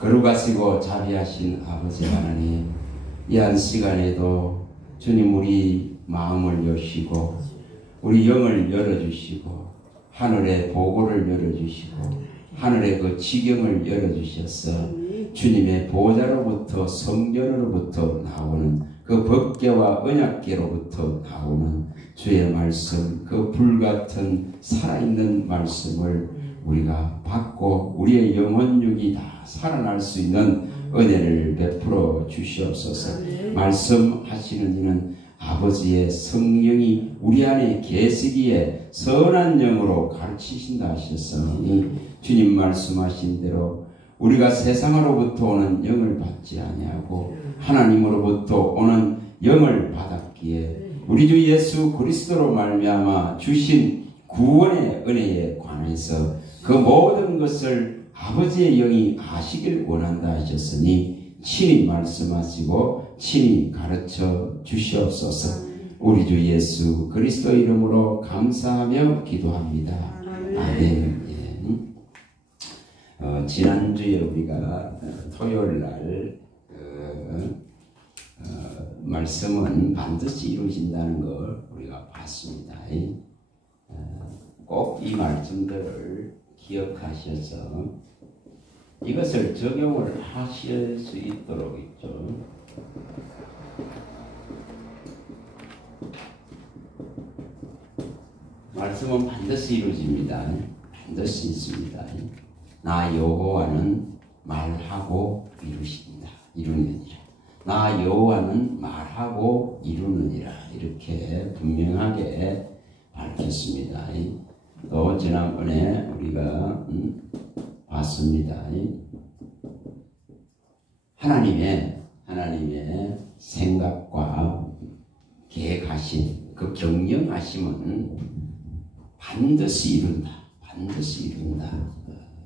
거룩하시고 자비하신 아버지 하나님, 이 한 시간에도 주님 우리 마음을 여시고 우리 영을 열어주시고 하늘의 보고를 열어주시고 하늘의 그 지경을 열어주셔서 주님의 보좌로부터 성전으로부터 나오는 그 법궤와 언약궤로부터 나오는 주의 말씀, 그 불같은 살아있는 말씀을 우리가 받고 우리의 영혼육이 다 살아날 수 있는 은혜를 베풀어 주시옵소서. 말씀하시는 이는 아버지의 성령이 우리 안에 계시기에 선한 영으로 가르치신다 하셨으니 주님 말씀하신 대로 우리가 세상으로부터 오는 영을 받지 아니하고 하나님으로부터 오는 영을 받았기에 우리 주 예수 그리스도로 말미암아 주신 구원의 은혜에 관해서 그 모든 것을 아버지의 영이 아시길 원한다 하셨으니 친히 말씀하시고 친히 가르쳐 주시옵소서. 우리 주 예수 그리스도 이름으로 감사하며 기도합니다. 아멘. 지난주에 우리가 토요일날 말씀은 반드시 이루어진다는 걸 우리가 봤습니다. 꼭 이 말씀들을 기억하셔서 이것을 적용을 하실 수 있도록 있죠. 말씀은 반드시 이루어집니다. 반드시 있습니다. 나 여호와는 말하고 이루느니라. 나 여호와는 말하고 이루느니라. 이렇게 분명하게 밝혔습니다. 또 지난번에 우리가 봤습니다. 하나님의 생각과 계획하신 그 경영하심은 반드시 이룬다.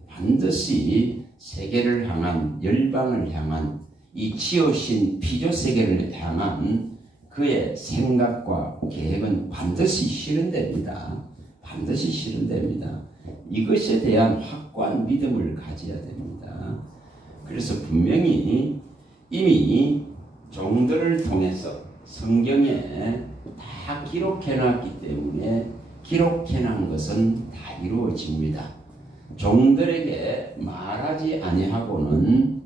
반드시 세계를 향한, 열방을 향한, 이 치우신 피조 세계를 향한 그의 생각과 계획은 반드시 실현됩니다. 반드시 실현됩니다. 이것에 대한 확고한 믿음을 가져야 됩니다. 그래서 분명히 이미 종들을 통해서 성경에 다 기록해놨기 때문에 기록해놓은 것은 다 이루어집니다. 종들에게 말하지 아니하고는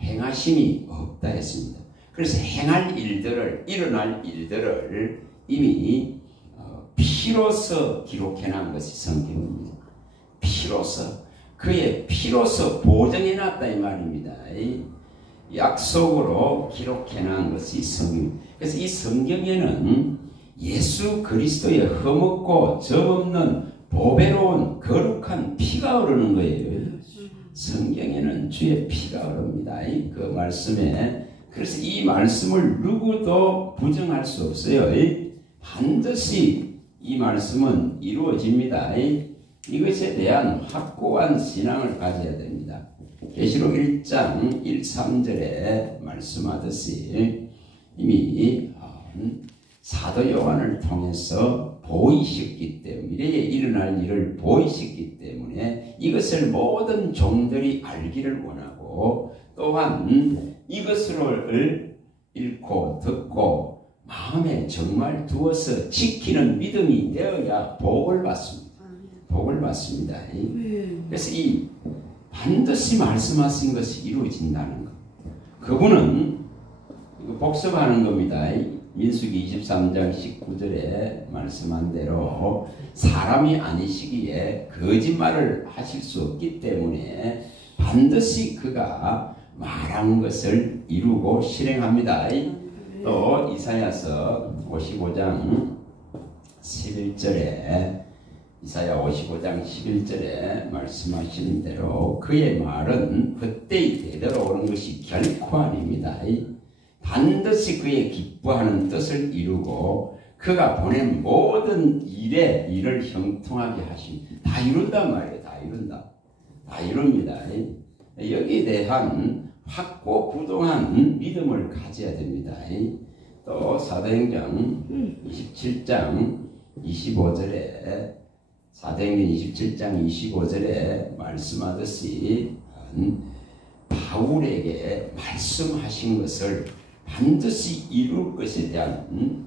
행하심이 없다 했습니다. 그래서 일어날 일들을 이미 피로서 기록해놓은 것이 성경입니다. 그의 피로서 보정해놨다 이 말입니다. 약속으로 기록해놓은 것이 성경입니다. 그래서 이 성경에는 예수 그리스도의 흠없고 점없는 보배로운 거룩한 피가 흐르는 거예요. 성경에는 주의 피가 흐릅니다. 그 말씀에. 그래서 이 말씀을 누구도 부정할 수 없어요. 반드시 이 말씀은 이루어집니다. 이것에 대한 확고한 신앙을 가져야 됩니다. 계시록 1장 1, 3절에 말씀하듯이 이미 사도 요한을 통해서 보이셨기 때문에 미래에 일어날 일을 보이셨기 때문에 이것을 모든 종들이 알기를 원하고 또한 이것을 읽고 듣고 마음에 정말 두어서 지키는 믿음이 되어야 복을 받습니다. 복을 받습니다. 그래서 이 반드시 말씀하신 것이 이루어진다는 것. 그분은 복습하는 겁니다. 민수기 23장 19절에 말씀한 대로 사람이 아니시기에 거짓말을 하실 수 없기 때문에 반드시 그가 말한 것을 이루고 실행합니다. 또 이사야서 55장 11절에 이사야 55장 11절에 말씀하시는 대로 그의 말은 그때의 대대로 오는 것이 결코 아닙니다. 반드시 그의 기뻐하는 뜻을 이루고 그가 보낸 모든 일을 형통하게 하십니다. 다 이룬단 말이에요. 다 이룹니다. 여기에 대한 확고부동한 믿음을 가져야 됩니다. 또 사도행전 27장 25절에 말씀하듯이 바울에게 말씀하신 것을 반드시 이룰 것에 대한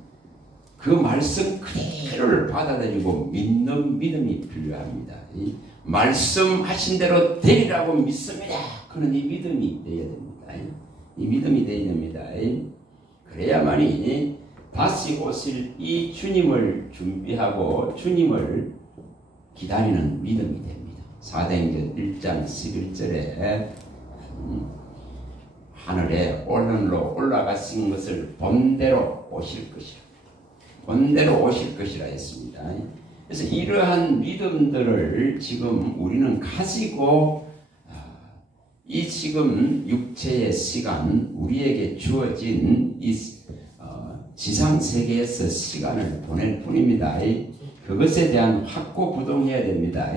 그 말씀 그대로를 받아들이고 믿는 믿음이 필요합니다. 이 말씀하신 대로 되리라고 믿습니다. 그런 이 믿음이 되어야 됩니다. 이 믿음이 되어야 됩니다. 그래야만이 다시 오실 이 주님을 준비하고 주님을 기다리는 믿음이 됩니다. 사도행전 1장 11절에 하늘에 오른으로 올라가신 것을 본대로 오실 것이라. 본대로 오실 것이라 했습니다. 그래서 이러한 믿음들을 지금 우리는 가지고 이 지금 육체의 시간, 우리에게 주어진 이 지상세계에서 시간을 보낼 뿐입니다. 그것에 대한 확고부동해야 됩니다.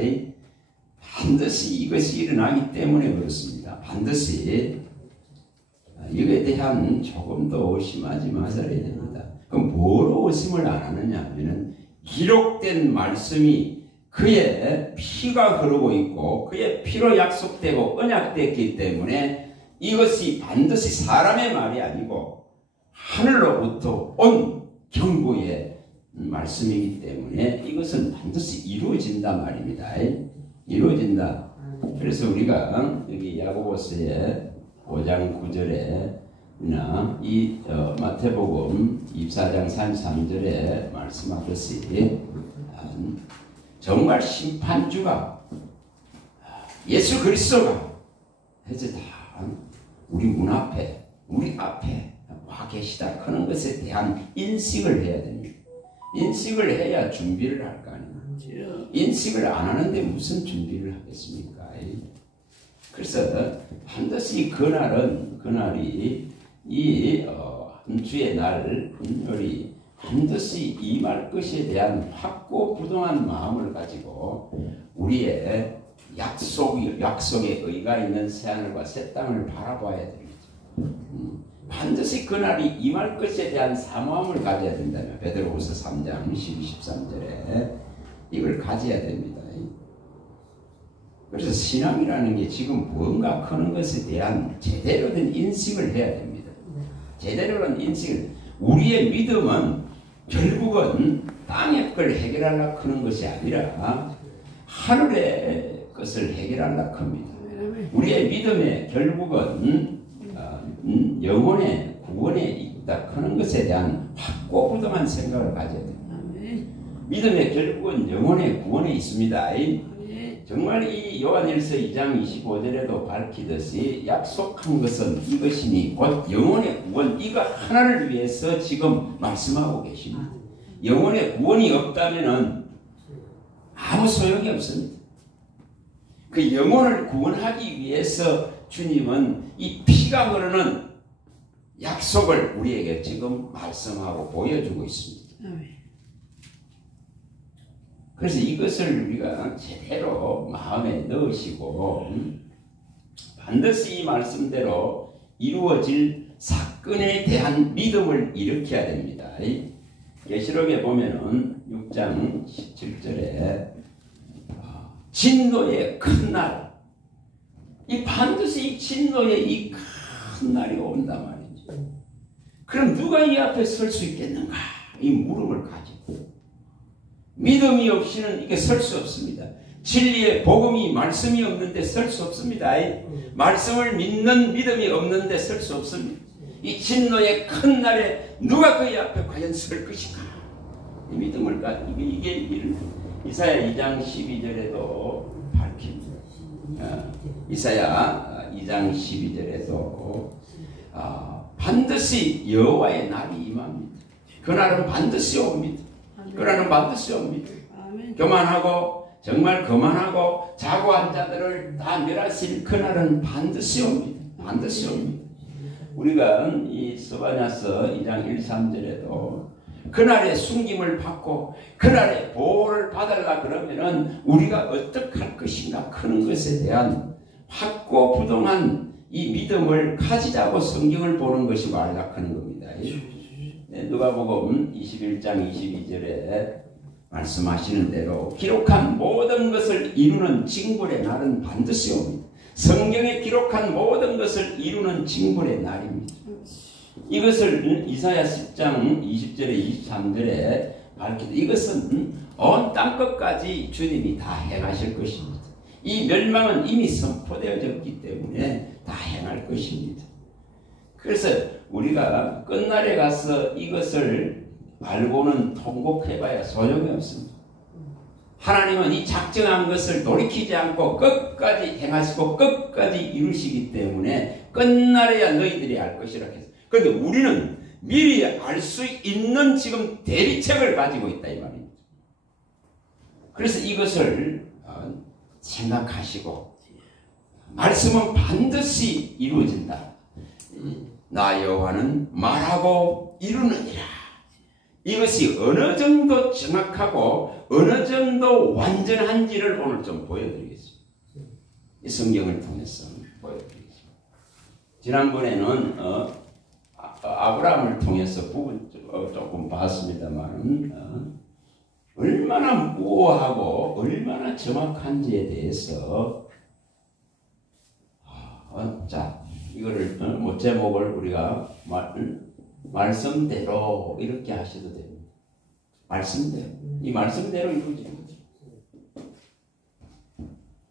반드시 이것이 일어나기 때문에 그렇습니다. 반드시 이거에 대한 조금 더 의심하지 마셔야 됩니다. 그럼 뭐로 의심을 안 하느냐 하면 기록된 말씀이 그의 피가 흐르고 있고 그의 피로 약속되고 언약됐기 때문에 이것이 반드시 사람의 말이 아니고 하늘로부터 온 경고의 말씀이기 때문에 이것은 반드시 이루어진다 말입니다. 이루어진다. 그래서 우리가 여기 야고보서의 5장 9절에 이 마태복음 24장 33절에 말씀하듯이 정말 심판주가 예수 그리스도가 이제 다 우리 문 앞에 우리 앞에 와 계시다 그런 것에 대한 인식을 해야 됩니다. 인식을 해야 준비를 할 거 아니에요. 인식을 안 하는데 무슨 준비를 하겠습니까? 그래서 반드시 그날이 이 한 주의 날이 반드시 임할 것에 대한 확고부동한 마음을 가지고 우리의 약속에 의가 있는 새하늘과 새 땅을 바라봐야 됩니다. 반드시 그날이 임할 것에 대한 사모함을 가져야 된다면 베드로후서 3장 12, 13절에 이걸 가져야 됩니다. 그래서 신앙이라는 게 지금 뭔가 크는 것에 대한 제대로 된 인식을 해야 됩니다. 제대로 된 인식을 우리의 믿음은 결국은 땅의 걸 해결하려고 하는 것이 아니라 하늘의 것을 하려고 합니다. 우리의 믿음의 결국은 영혼의 구원에 있다 하는 것에 대한 확고부동한 생각을 가져야 됩니다. 믿음의 결국은 영혼의 구원에 있습니다. 정말 이 요한일서 2장 25절에도 밝히듯이 약속한 것은 이것이니 곧 영혼의 구원 이거 하나를 위해서 지금 말씀하고 계십니다. 영혼의 구원이 없다면 아무 소용이 없습니다. 그 영혼을 구원하기 위해서 주님은 이 피가 흐르는 약속을 우리에게 지금 말씀하고 보여주고 있습니다. 그래서 이것을 우리가 제대로 마음에 넣으시고 반드시 이 말씀대로 이루어질 사건에 대한 믿음을 일으켜야 됩니다. 계시록에 보면은 6장 17절에 진노의 큰 날, 이 반드시 이 진노의 이 큰 날이 온단 말이죠. 그럼 누가 이 앞에 설 수 있겠는가? 이 물음을 가지고 믿음이 없이는 이게 설 수 없습니다. 진리의 복음이 말씀이 없는데 설 수 없습니다. 말씀을 믿는 믿음이 없는데 설 수 없습니다. 이 진노의 큰 날에 누가 그의 앞에 과연 설 것인가? 이 믿음을 가지고 이게 이사야 2장 12절에도 밝힙니다. 이사야 2장 12절에도 반드시 여호와의 날이 임합니다. 그날은 반드시 옵니다. 그날은 반드시 옵니다. 교만하고 정말 거만하고 자고한 자들을 다 멸하실 그날은 반드시 옵니다. 반드시 옵니다. 우리가 이 스바냐서 2장 1, 3절에도 그날의 숨김을 받고 그날의 보호를 받으려 그러면은 우리가 어떻게 할 것인가 크는 것에 대한 확고부동한 이 믿음을 가지자고 성경을 보는 것이 말락하는 겁니다. 누가복음 21장 22절에 말씀하시는 대로 기록한 모든 것을 이루는 징벌의 날은 반드시 옵니다. 성경에 기록한 모든 것을 이루는 징벌의 날입니다. 이것을 이사야 10장 20절에 23절에 밝히다. 이것은 온 땅끝까지 주님이 다 행하실 것입니다. 이 멸망은 이미 선포되어졌기 때문에 다 행할 것입니다. 그래서 우리가 끝날에 가서 이것을 알고는 통곡해봐야 소용이 없습니다. 하나님은 이 작정한 것을 돌이키지 않고 끝까지 행하시고 끝까지 이루시기 때문에 끝날에야 너희들이 알 것이라 했어요. 그런데 우리는 미리 알 수 있는 지금 대비책을 가지고 있다 이 말입니다. 그래서 이것을 생각하시고 말씀은 반드시 이루어진다. 나 여호와는 말하고 이루느니라. 이것이 어느 정도 정확하고 어느 정도 완전한지를 오늘 좀 보여드리겠습니다. 이 성경을 통해서 보여드리겠습니다. 지난번에는 아브라함을 통해서 부분 조금 봤습니다만 얼마나 무오하고 얼마나 정확한지에 대해서 자 이거를 제목을 우리가 말씀대로 이렇게 하셔도 됩니다. 말씀대로. 이 말씀대로 이루어지는 거죠.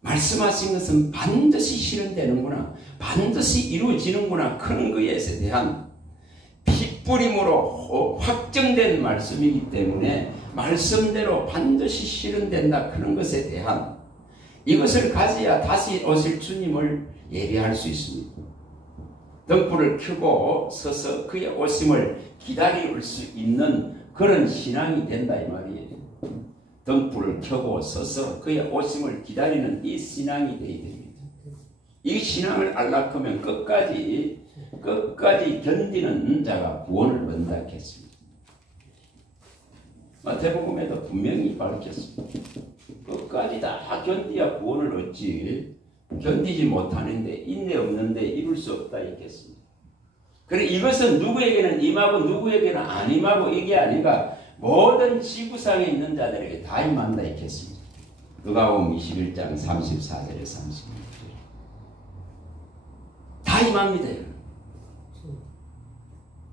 말씀하신 것은 반드시 실현되는구나. 반드시 이루어지는구나. 큰 것에 대한 핏부림으로 확정된 말씀이기 때문에 말씀대로 반드시 실현된다. 그런 것에 대한 이것을 가져야 다시 오실 주님을 예비할 수 있습니다. 등불을 켜고 서서 그의 오심을 기다릴 수 있는 그런 신앙이 된다 이 말이에요. 등불을 켜고 서서 그의 오심을 기다리는 이 신앙이 되어야 됩니다. 이 신앙을 알라크면 끝까지 견디는 자가 구원을 얻는다 했습니다. 마태복음에도 분명히 밝혔습니다. 끝까지 다 견디야 구원을 얻지 견디지 못하는데 인내 없는데 이룰 수 없다 했겠습니다. 그래 이것은 누구에게는 임하고 누구에게는 안 임하고 이게 아니라 모든 지구상에 있는 자들에게 다 임한다 했겠습니다. 누가복음 21장 34절에 36절 다 임합니다.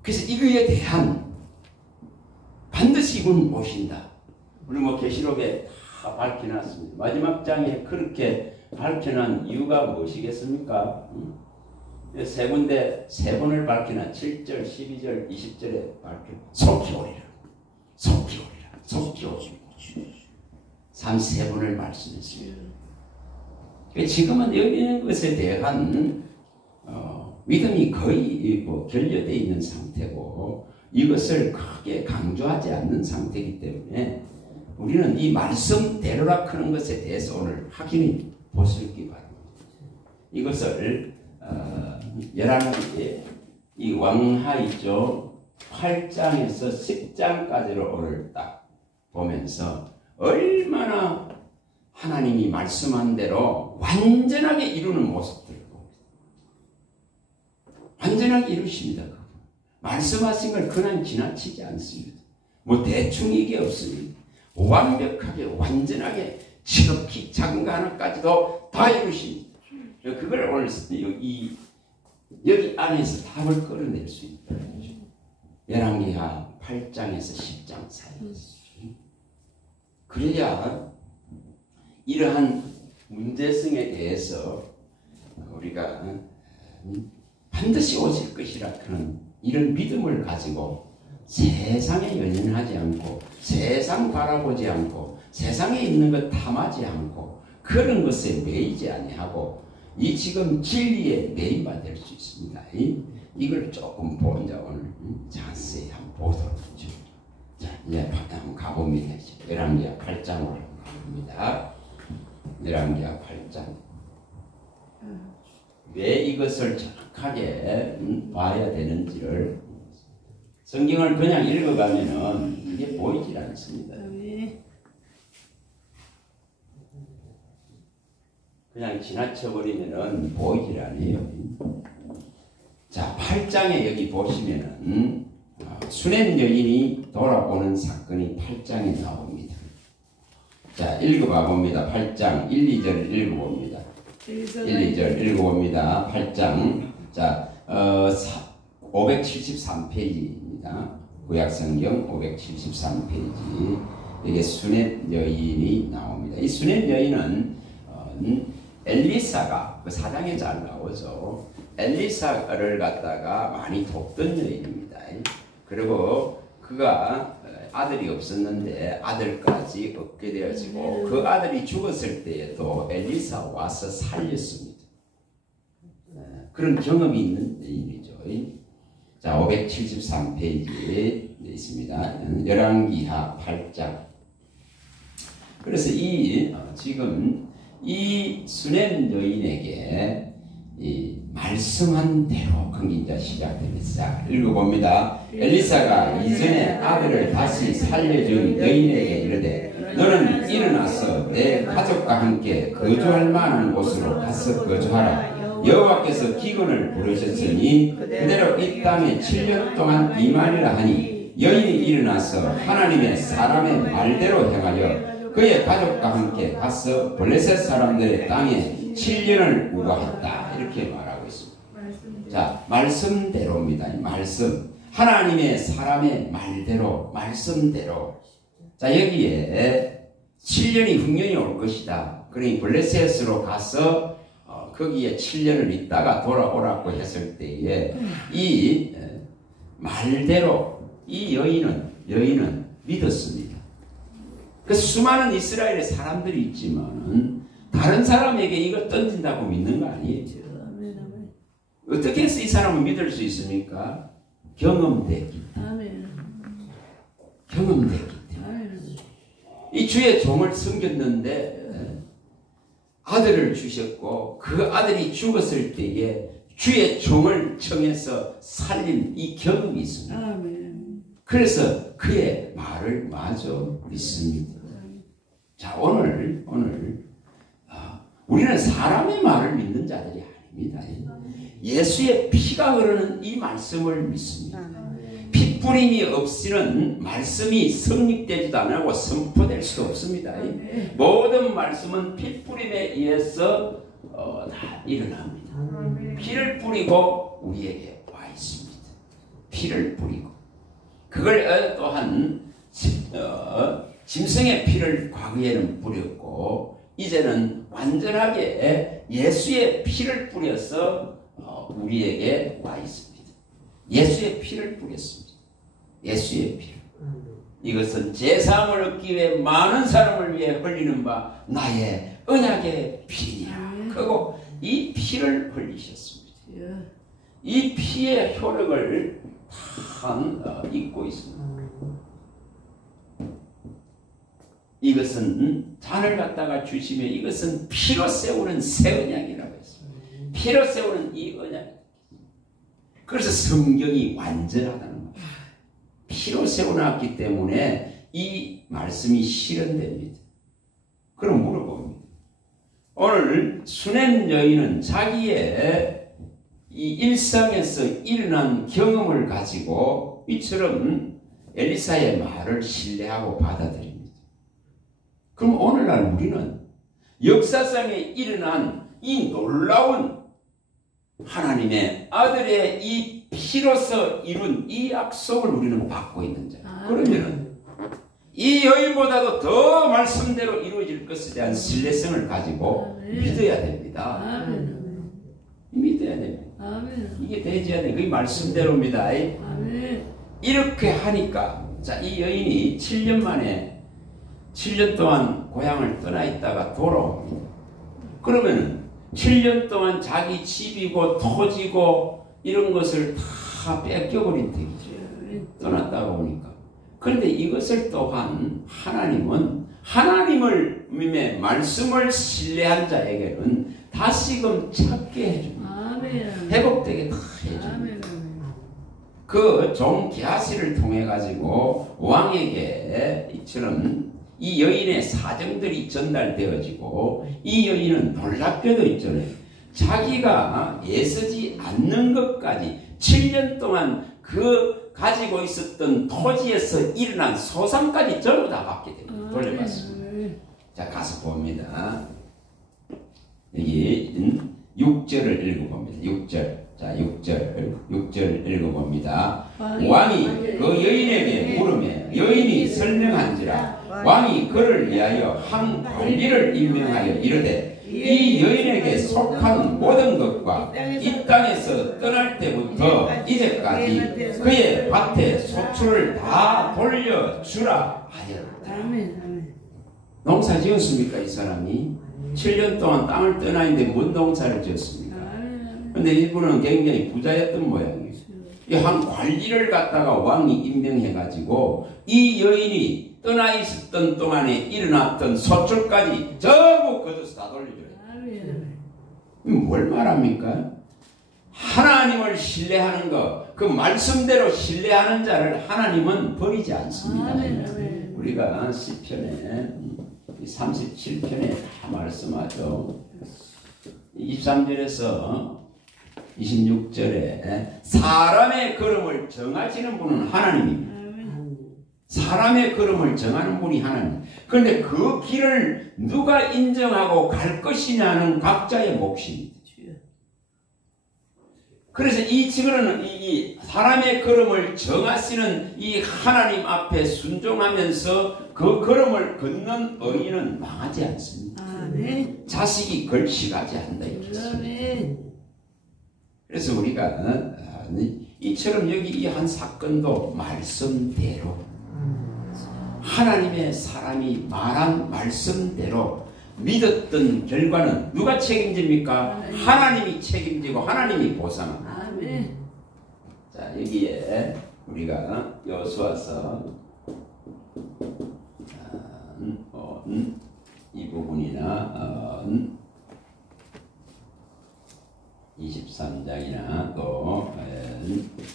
그래서 이거에 대한 반드시 이분 오신다. 우리 계시록에 다 밝혀놨습니다. 마지막 장에 그렇게 밝혀놓은 이유가 무엇이겠습니까? 세 군데 세 번을 밝혀놔. 7절, 12절, 20절에 밝혀. 속히 오리라. 속히 오리라. 속히 오리라. 33번을 말씀했습니다. 지금은 여기 있는 것에 대한 믿음이 거의 결여되어 있는 상태고 이것을 크게 강조하지 않는 상태이기 때문에 우리는 이 말씀대로라 크는 것에 대해서 오늘 확인이 보시기 바랍니다. 이것을 열왕기 이 왕하이죠 8장에서 10장까지를 오늘 딱 보면서 얼마나 하나님이 말씀한 대로 완전하게 이루는 모습들을 봅니다. 완전하게 이루십니다. 말씀하신 걸 그냥 지나치지 않습니다. 대충 이게 없습니다. 완벽하게 완전하게 지극히 작은 거 하나까지도 다 이루십니다. 그걸 오늘 여기 안에서 답을 끌어낼 수 있다. 열왕기하 8장에서 10장 사이에서. 그래야 이러한 문제성에 대해서 우리가 반드시 오실 것이라 하는 이런 믿음을 가지고 세상에 연연하지 않고 세상 바라보지 않고 세상에 있는 것 탐하지 않고 그런 것에 매이지 아니하고 이 지금 진리에 매임바 될 수 있습니다. 이걸 조금 오늘 자세히 한번 보도록 하죠. 자, 이제 한번 가봅니다. 열왕기하 8장으로 가봅니다. 열왕기하 8장. 왜 이것을 정확하게 봐야 되는지를 성경을 그냥 읽어가면은 이게 보이질 않습니다. 그냥 지나쳐버리면은 보이질 않아요. 자, 8장에 여기 보시면은 수냄 여인이 돌아오는 사건이 8장에 나옵니다. 자, 읽어봐 봅니다. 8장 1, 2절을 읽어봅니다. 1, 2절 읽어봅니다. 8장. 자, 573페이지입니다. 구약성경 573페이지. 이게 수넷 여인이 나옵니다. 이 수넷 여인은 엘리사가 그 사장에 잘 나오죠. 엘리사를 갖다가 많이 돕던 여인입니다. 그리고 그가 아들이 없었는데 아들까지 얻게 되어지고 그 아들이 죽었을 때에도 엘리사 와서 살렸습니다. 그런 경험이 있는 여인이죠. 자, 573페이지에 있습니다. 열왕기하 8장. 그래서 지금 이 수넴 여인에게 이 말씀한 대로 긍기자 시작됩니다. 읽어봅니다. 엘리사가 이전에 아들을 다시 살려준 여인에게 이르되 너는 일어나서 내 가족과 함께 거주할 만한 곳으로 가서 거주하라. 여호와께서 기근을 부르셨으니 그대로 이 땅에 7년 동안 임하리라 하니 여인이 일어나서 하나님의 사람의 말대로 행하여 그의 가족과 함께 가서 블레셋 사람들의 땅에 7년을 우거했다. 이렇게 말하고 있습니다. 자, 말씀대로입니다. 말씀. 하나님의 사람의 말대로, 말씀대로. 자, 여기에 7년이 흉년이 올 것이다. 그러니 블레셋으로 가서 거기에 7년을 있다가 돌아오라고 했을 때에 이 말대로 이 여인은 믿었습니다. 그 수많은 이스라엘의 사람들이 있지만 다른 사람에게 이거 던진다고 믿는 거 아니에요. 어떻게 해서 이 사람을 믿을 수 있습니까? 경험됐기 때문에. 경험됐기 때문에. 이 주의 종을 섬겼는데 아들을 주셨고 그 아들이 죽었을 때에 주의 종을 청해서 살린 이 경험이 있습니다. 그래서 그의 말을 마저 믿습니다. 자, 오늘 우리는 사람의 말을 믿는 자들이 아닙니다. 예수의 피가 흐르는 이 말씀을 믿습니다. 핏뿌림이 없이는 말씀이 성립되지도 않고 선포될 수도 없습니다. 모든 말씀은 핏뿌림에 의해서 다 일어납니다. 피를 뿌리고 우리에게 와 있습니다. 피를 뿌리고 그걸 또한 짐승의 피를 과거에는 뿌렸고 이제는 완전하게 예수의 피를 뿌려서 우리에게 와 있습니다. 예수의 피를 뿌렸습니다. 예수의 피를. 이것은 제사함을 얻기 위해 많은 사람을 위해 흘리는 바 나의 언약의 피니라. 그리고 이 피를 흘리셨습니다. 이 피의 효력을 다 잊고 있습니다. 이것은 잔을 갖다가 주시면 이것은 피로 세우는 새 언약이라고 했습니다. 피로 세우는 이 언약. 그래서 성경이 완전하다는 겁니다. 피로 세워놨기 때문에 이 말씀이 실현됩니다. 그럼 물어봅니다. 오늘 수넴 여인은 자기의 이 일상에서 일어난 경험을 가지고 이처럼 엘리사의 말을 신뢰하고 받아들입니다. 그럼 오늘날 우리는 역사상에 일어난 이 놀라운 하나님의 아들의 이 피로서 이룬 이 약속을 우리는 받고 있는 자예요. 그러면은 이 여인보다도 더 말씀대로 이루어질 것에 대한 신뢰성을 가지고 믿어야 됩니다. 믿어야 됩니다. 이게 되어야 돼. 그게 말씀대로입니다. 이렇게 하니까 자, 이 여인이 7년 만에 7년 동안 고향을 떠나 있다가 돌아옵니다. 그러면은 7년 동안 자기 집이고 토지고 이런 것을 다 뺏겨버린 덱이죠. 떠났다가 오니까. 그런데 이것을 또한 하나님은 하나님의 말씀을 신뢰한 자에게는 다시금 찾게 해줍니다. 회복되게 다 해줍니다. 그 종 게하시를 통해 가지고 왕에게 이처럼 이 여인의 사정들이 전달되어지고 이 여인은 놀랍게도 있잖아요. 자기가 애쓰지 않는 것까지 7년 동안 그 가지고 있었던 토지에서 일어난 소산까지 전부 다 받게 됩니다. 돌려받습니다. 자, 가서 봅니다. 여기 6절을 읽어봅니다. 6절. 자, 6절 읽어봅니다. 왕이 그 여인에게 물으며 여인이 설명한지라 왕이 그를 위하여 한 관리를 임명하여 이르되 이 여인에게 속한 모든 것과 이 땅에서 떠날 때부터 이제까지 그의 밭에 소출을 다 돌려주라 하였다. 농사 지었습니까? 이 사람이 7년 동안 땅을 떠나는데 뭔 농사를 지었습니까? 근데 이분은 굉장히 부자였던 모양이에요. 이 한 관리를 갖다가 왕이 임명해가지고 이 여인이 떠나 있었던 동안에 일어났던 소출까지 전부 거둬서 다 돌려줘요. 뭘 말합니까? 하나님을 신뢰하는 것, 그 말씀대로 신뢰하는 자를 하나님은 버리지 않습니다. 우리가 시편에 37편에 다 말씀하죠. 23절에서 26절에 사람의 걸음을 정하시는 분은 하나님입니다. 사람의 걸음을 정하는 분이 하나님. 그런데 그 길을 누가 인정하고 갈 것이냐는 각자의 몫입니다. 그래서 이 지금은 이 사람의 걸음을 정하시는 이 하나님 앞에 순종하면서 그 걸음을 걷는 어린은 망하지 않습니다. 자식이 걸식하지 않는다 이렇습니다. 그래서 우리가 이처럼 여기 이 한 사건도 말씀대로 하나님의 사람이 말한 말씀대로 믿었던 결과는 누가 책임집니까? 하나님이 책임지고 하나님이 보상합니다. 자, 여기에 우리가 여호수아서 이 부분이나 23장이나 또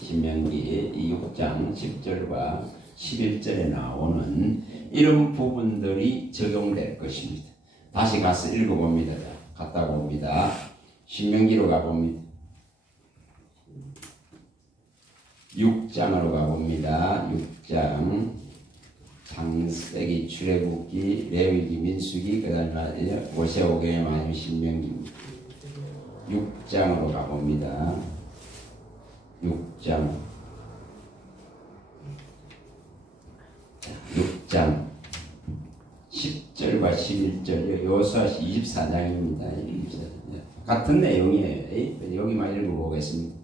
신명기 6장 10절과 11절에 나오는 이런 부분들이 적용될 것입니다. 다시 가서 읽어봅니다. 갔다 봅니다. 신명기로 가봅니다. 6장으로 가봅니다. 6장 창세기, 출애굽기, 레위기, 민수기, 그 다음에 모세오경의 마지막 신명기입니다. 6장으로 가봅니다. 6장 10절과 11절 여호수아 24장입니다. 같은 내용이에요. 여기만 읽어보겠습니다.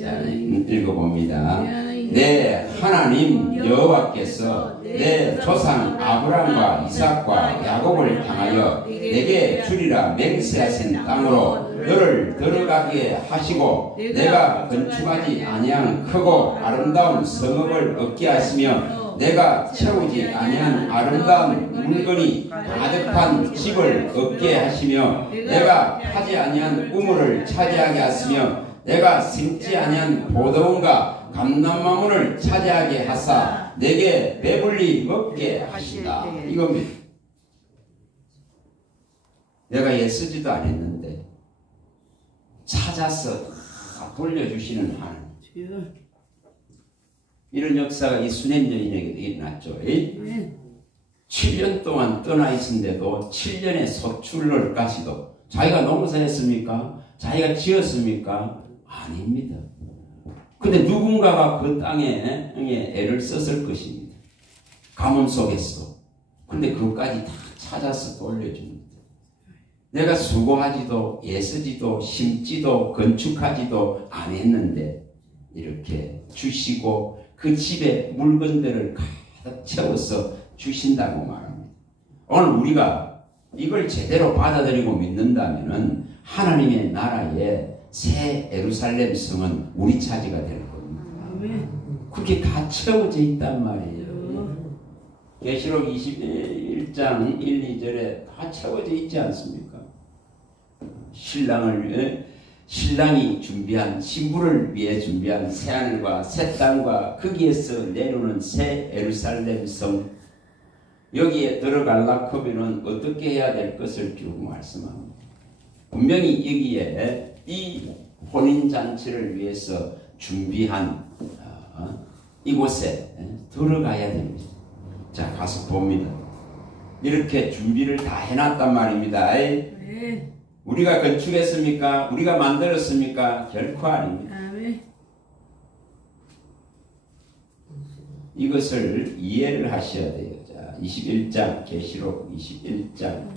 자, 읽어봅니다. 내 하나님 여호와께서 내 조상 아브라함과 이삭과 야곱을 향하여 내게 주리라 맹세하신 땅으로 너를 들어가게 하시고 내가 건축하지 아니한 크고 아름다운 성읍을 얻게 하시며 내가 채우지 아니한 아름다운 물건이 가득한 집을 얻게 하시며 내가 파지 아니한 우물을 차지하게 하시며 내가 심지 아니한 포도원과 감람나무를 차지하게 하사 내게 배불리 먹게 하신다. 이겁니다. 내가 애쓰지도 않았는데 찾아서 돌려주시는 하나님. 이런 역사가 이 수냄 여인에게도 일어났죠. 7년 동안 떠나 있은데도 7년의 소출을까지도 자기가 농사했습니까? 자기가 지었습니까? 아닙니다. 근데 누군가가 그 땅에 애를 썼을 것입니다. 가뭄 속에서. 근데 그것까지 다 찾아서 돌려줍니다. 내가 수고하지도 애쓰지도 심지도 건축하지도 안 했는데 이렇게 주시고 그 집에 물건들을 가득 채워서 주신다고 말합니다. 오늘 우리가 이걸 제대로 받아들이고 믿는다면은 하나님의 나라에 새 예루살렘 성은 우리 차지가 될 겁니다. 그렇게 다 채워져 있단 말이에요. 계시록 21장 1, 2절에 다 채워져 있지 않습니까? 신랑이 준비한 신부를 위해 준비한 새하늘과 새 땅과 거기에서 내려오는 새 예루살렘 성, 여기에 들어가려고 하면은 어떻게 해야 될 것을 쭉 말씀합니다. 분명히 여기에 이 혼인잔치를 위해서 준비한 이곳에 들어가야 됩니다. 자, 가서 봅니다. 이렇게 준비를 다 해놨단 말입니다. 우리가 건축했습니까? 우리가 만들었습니까? 결코 아닙니다. 이것을 이해를 하셔야 돼요. 자, 21장 계시록 21장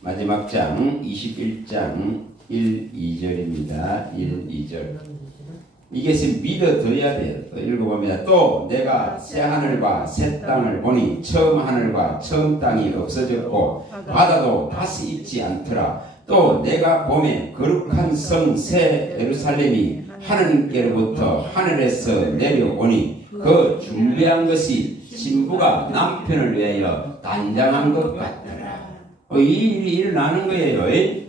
마지막 장 21장 1, 2절입니다. 1, 2절. 이것을 믿어둬야 돼요. 또 읽어봅니다. 또 내가 새 하늘과 새 땅을 보니 처음 하늘과 처음 땅이 없어졌고 바다도 다시 있지 않더라. 또 내가 보매 거룩한 성 새 예루살렘이 하나님께로부터 하늘에서 내려오니 그 준비한 것이 신부가 남편을 위하여 단장한 것 같더라. 이 일이 일어나는 거예요.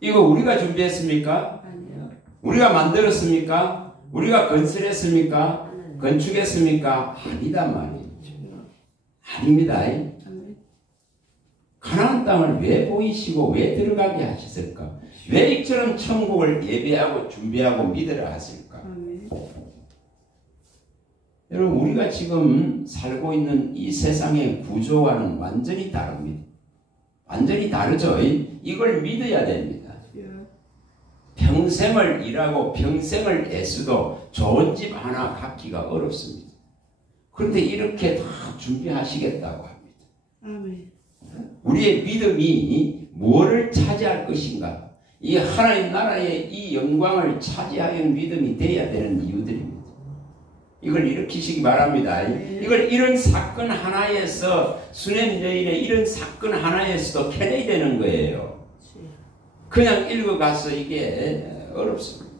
이거 우리가 준비했습니까? 아니요. 우리가 만들었습니까? 우리가 건설했습니까? 건축했습니까? 아니단 말이에요. 아닙니다. 가나안 땅을 왜 보이시고 왜 들어가게 하셨을까? 왜 이처럼 천국을 예배하고 준비하고 믿으라 하실까? 여러분, 우리가 지금 살고 있는 이 세상의 구조와는 완전히 다릅니다. 완전히 다르죠? 이걸 믿어야 됩니다. 평생을 일하고 평생을 애써도 좋은 집 하나 갖기가 어렵습니다. 그런데 이렇게 다 준비하시겠다고 합니다. 아멘. 우리의 믿음이 무엇을 차지할 것인가? 이 하나님 나라의 이 영광을 차지하는 믿음이 되어야 되는 이유들입니다. 이걸 일으키시기 바랍니다. 이걸 이런 사건 하나에서 수냄 여인의 이런 사건 하나에서도 캐내야 되는 거예요. 그냥 읽어가서 이게 어렵습니다.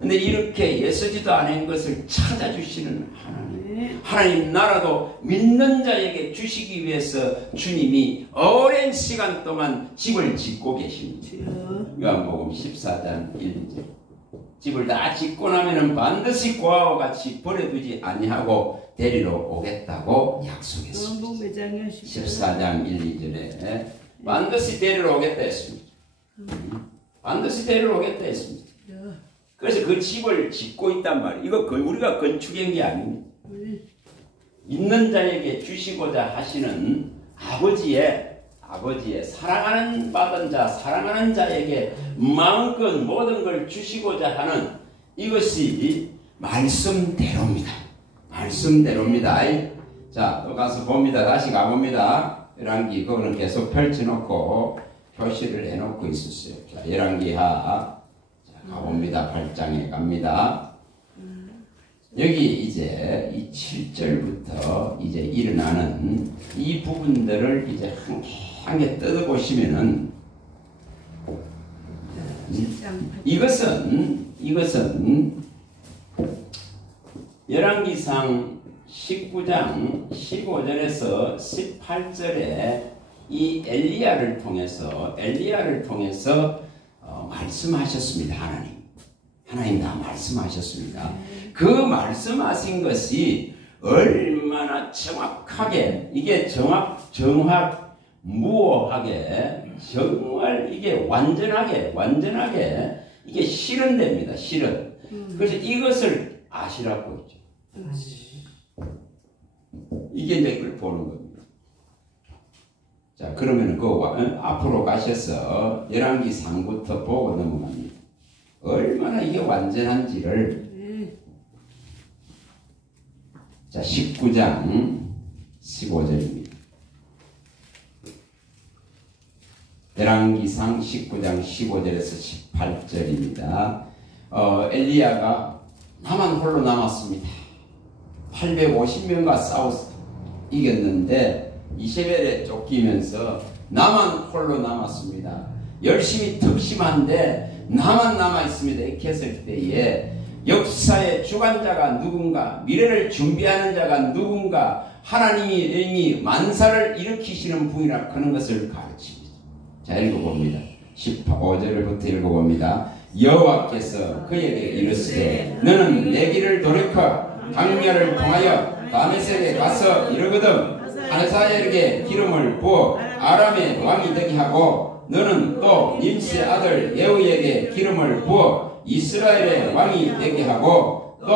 근데 이렇게 예서지도 않은 것을 찾아주시는 하나님, 하나님 나라도 믿는 자에게 주시기 위해서 주님이 오랜 시간 동안 집을 짓고 계십니다. 요한복음 14장 1절. 집을 다 짓고 나면은 반드시 고아와 같이 버려두지 아니하고 데리러 오겠다고 약속했습니다. 14장 1, 2절에 반드시 데리러 오겠다 했습니다. 반드시 데리러 오겠다 했습니다. 그래서 그 집을 짓고 있단 말이에요. 이거 우리가 건축한 게 아닙니다. 있는 자에게 주시고자 하시는 아버지의 사랑하는 받은 자, 사랑하는 자에게 마음껏 모든 걸 주시고자 하는 이것이 말씀대로입니다. 말씀대로입니다. 자, 또 가서 봅니다. 다시 가봅니다. 열왕기 그거는 계속 펼쳐놓고 표시를 해놓고 있었어요. 자, 열왕기하 가봅니다. 8장에 갑니다. 여기 이제 이 7절부터 이제 일어나는 이 부분들을 이제 한 개 뜯어보시면은 이것은 열왕기상 19장 15절에서 18절에 이 엘리야를 통해서 말씀하셨습니다. 하나님 다 말씀하셨습니다. 그 말씀하신 것이 얼마나 정확하게, 이게 정확무어하게, 정말 이게 완전하게 이게 실현됩니다. 실현. 그래서 이것을 아시라고 했죠. 이게 이제 이걸 보는 겁니다. 자, 그러면은 앞으로 가셔서 열왕기상부터 보고 넘어갑니다. 얼마나 이게 완전한지를. 자, 19장 15절입니다. 열왕기상 19장 15절에서 18절입니다. 엘리야가 나만 홀로 남았습니다. 850명과 싸워서 이겼는데 이세벨에 쫓기면서 나만 홀로 남았습니다. 열심히 특심한데 나만 남아있습니다. 이렇게 했을 때에 역사의 주관자가 누군가, 미래를 준비하는 자가 누군가, 하나님이 이미 만사를 일으키시는 분이라 하는 것을 가르칩니다. 자, 읽어봅니다. 15절부터 읽어봅니다. 여호와께서 그에게 이르시되 너는 내 길을 돌이켜 광야를 통하여 다메섹에 가서 이르거든 하사엘에게 기름을 부어 아람의 왕이 되게 하고 너는 또 님스의 아들 예후에게 기름을 부어 이스라엘의 왕이 되게 하고 또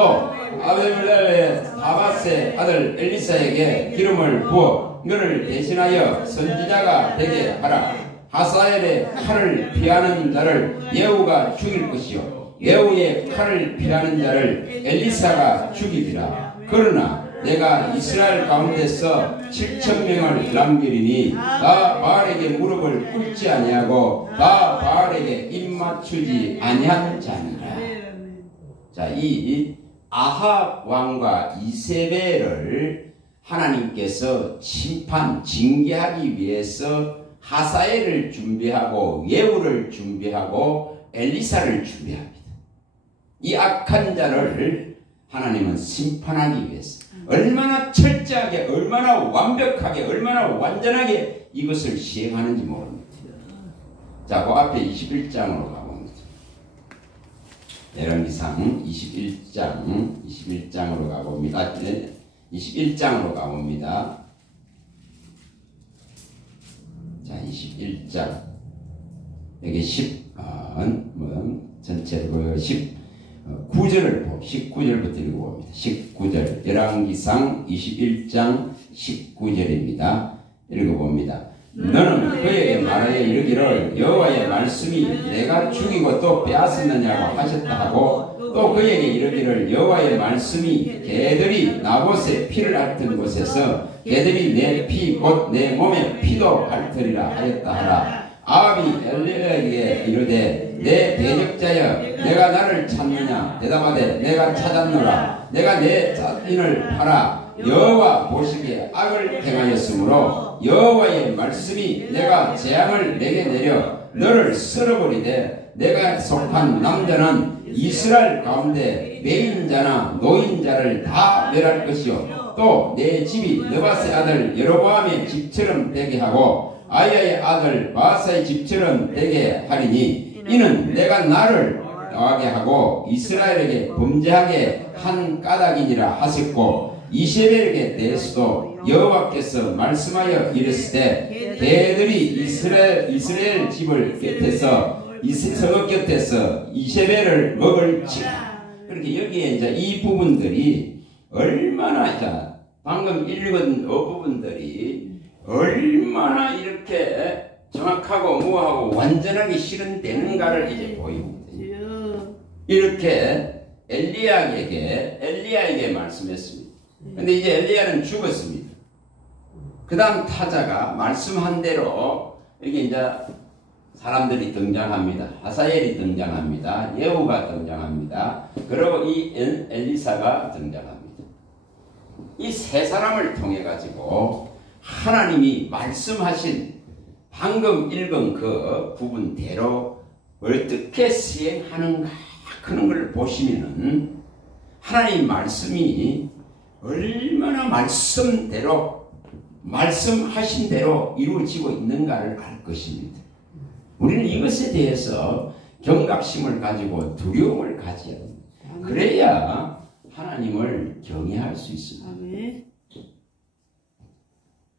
아벨레의 다바스의 아들 엘리사에게 기름을 부어 너를 대신하여 선지자가 되게 하라. 하사엘의 칼을 피하는 자를 예후가 죽일 것이요 예후의 칼을 피하는 자를 엘리사가 죽이리라. 그러나 내가 이스라엘 가운데서 7,000명을 남기리니 다 바알에게 무릎을 꿇지 아니하고 다 바알에게 입맞추지 아니한 자니라. 자, 이 아합 왕과 이세벨을 하나님께서 심판, 징계하기 위해서 하사엘을 준비하고 예후를 준비하고 엘리사를 준비합니다. 이 악한 자를 하나님은 심판하기 위해서 얼마나 철저하게, 얼마나 완벽하게, 얼마나 완전하게 이것을 시행하는지 모릅니다. 자, 그 앞에 21장으로 가봅니다. 열왕기상 21장으로 가봅니다. 21장으로 가봅니다. 자, 21장. 여기 19절을 19절부터 읽어봅니다. 19절. 열왕기상 21장 19절입니다. 읽어봅니다. 너는 그에게 말하여 이르기를 여호와의 말씀이 내가 죽이고 또 빼앗았느냐고 하셨다 하고 또 그에게 이르기를 여호와의 말씀이 개들이 나봇의 피를 핥은 곳에서 개들이 내 피 곧 내 몸에 피도 핥으리라 하였다 하라. 아합이 엘리야에게 이르되 내 대적자여 내가 나를 찾느냐 대답하되 내가 찾았노라. 내가 내 자신을 팔아 여호와 보시기에 악을 행하였으므로 여호와의 말씀이 내가 재앙을 내게 내려 너를 쓸어버리되 내가 속한 남자는 이스라엘 가운데 매인자나 노인자를 다 멸할 것이요 또 내 집이 느밧의 아들 여로보암의 집처럼 되게 하고 아야의 아들 바사의 집처럼 되게 하리니 이는 내가 나를 나가게 하고 이스라엘에게 범죄하게 한 까닭이니라 하셨고 이세벨에게 대해서도 여호와께서 말씀하여 이르시되 개들이 이스라엘 집을 곁에서 성읍 곁에서 이세벨을 먹을지라. 그렇게 여기에 이제 이 부분들이 얼마나 자 방금 읽은 부분들이 얼마나 이렇게 정확하고 무하고 완전하게 실현되는가를 이제 보입니다. 이렇게 엘리야에게 말씀했습니다. 근데 이제 엘리야는 죽었습니다. 그 다음 타자가 말씀한 대로 여기 이제 사람들이 등장합니다. 하사엘이 등장합니다. 예후가 등장합니다. 그리고 이 엘리사가 등장합니다. 이 세 사람을 통해 가지고 하나님이 말씀하신 방금 읽은 그 부분대로 어떻게 시행하는가 그런 걸 보시면은 하나님 말씀이 얼마나 말씀하신 대로 이루어지고 있는가를 알 것입니다. 우리는 이것에 대해서 경각심을 가지고 두려움을 가져야 합니다. 그래야 하나님을 경외할 수 있습니다.